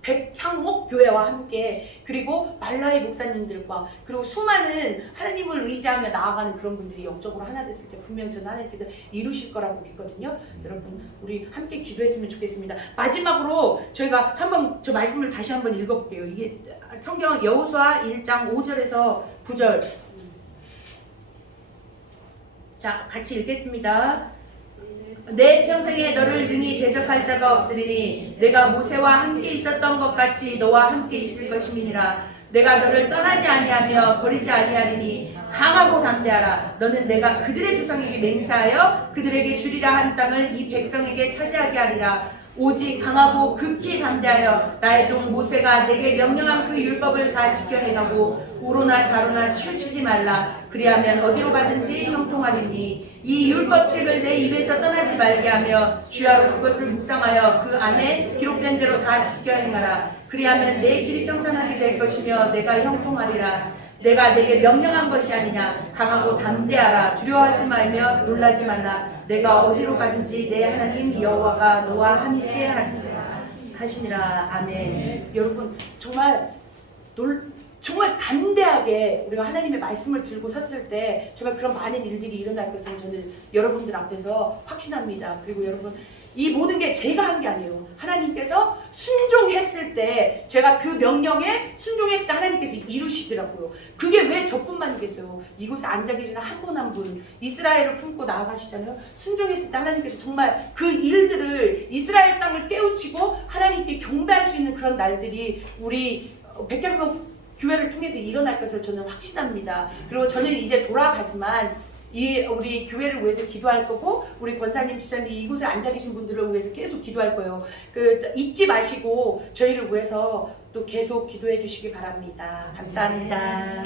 백향목 교회와 함께, 그리고 말라의 목사님들과, 그리고 수많은 하나님을 의지하며 나아가는 그런 분들이 영적으로 하나 됐을 때 분명 저는 하나님께서 이루실 거라고 믿거든요. 여러분 우리 함께 기도했으면 좋겠습니다. 마지막으로 저희가 한번 저 말씀을 다시 한번 읽어볼게요. 이게 성경 여호수아 1장 5절에서 9절. 자, 같이 읽겠습니다. 내 평생에 너를 능히 대적할 자가 없으리니 내가 모세와 함께 있었던 것 같이 너와 함께 있을 것임이니라. 내가 너를 떠나지 아니하며 버리지 아니하리니 강하고 담대하라. 너는 내가 그들의 조상에게 맹세하여 그들에게 주리라 한 땅을 이 백성에게 차지하게 하리라. 오직 강하고 극히 담대하여 나의 종 모세가 내게 명령한 그 율법을 다 지켜 행하고 우로나 자로나 치우치지 말라. 그리하면 어디로 가든지 형통하리니 이 율법책을 내 입에서 떠나지 말게 하며 주야로 그것을 묵상하여 그 안에 기록된 대로 다 지켜 행하라. 그리하면 내 길이 평탄하게 될 것이며 내가 형통하리라. 내가 내게 명령한 것이 아니냐. 강하고 담대하라. 두려워하지 말며 놀라지 말라. 내가 어디로 가든지 내 하나님 여호와가 너와 함께 하시니라. 아멘. 여러분 정말 정말 담대하게 우리가 하나님의 말씀을 들고 섰을 때 정말 그런 많은 일들이 일어날 것을 저는 여러분들 앞에서 확신합니다. 그리고 여러분 이 모든 게 제가 한 게 아니에요. 하나님께서 순종했을 때, 제가 그 명령에 순종했을 때 하나님께서 이루시더라고요. 그게 왜 저뿐만이겠어요. 이곳에 앉아 계시는 한 분 한 분 이스라엘을 품고 나아가시잖아요. 순종했을 때 하나님께서 정말 그 일들을, 이스라엘 땅을 깨우치고 하나님께 경배할 수 있는 그런 날들이 우리 백향목 교회를 통해서 일어날 것을 저는 확신합니다. 그리고 저는 이제 돌아가지만 우리 교회를 위해서 기도할 거고, 우리 권사님, 지사님 이곳에 앉아 계신 분들을 위해서 계속 기도할 거예요. 잊지 마시고 저희를 위해서 또 계속 기도해 주시기 바랍니다. 감사합니다.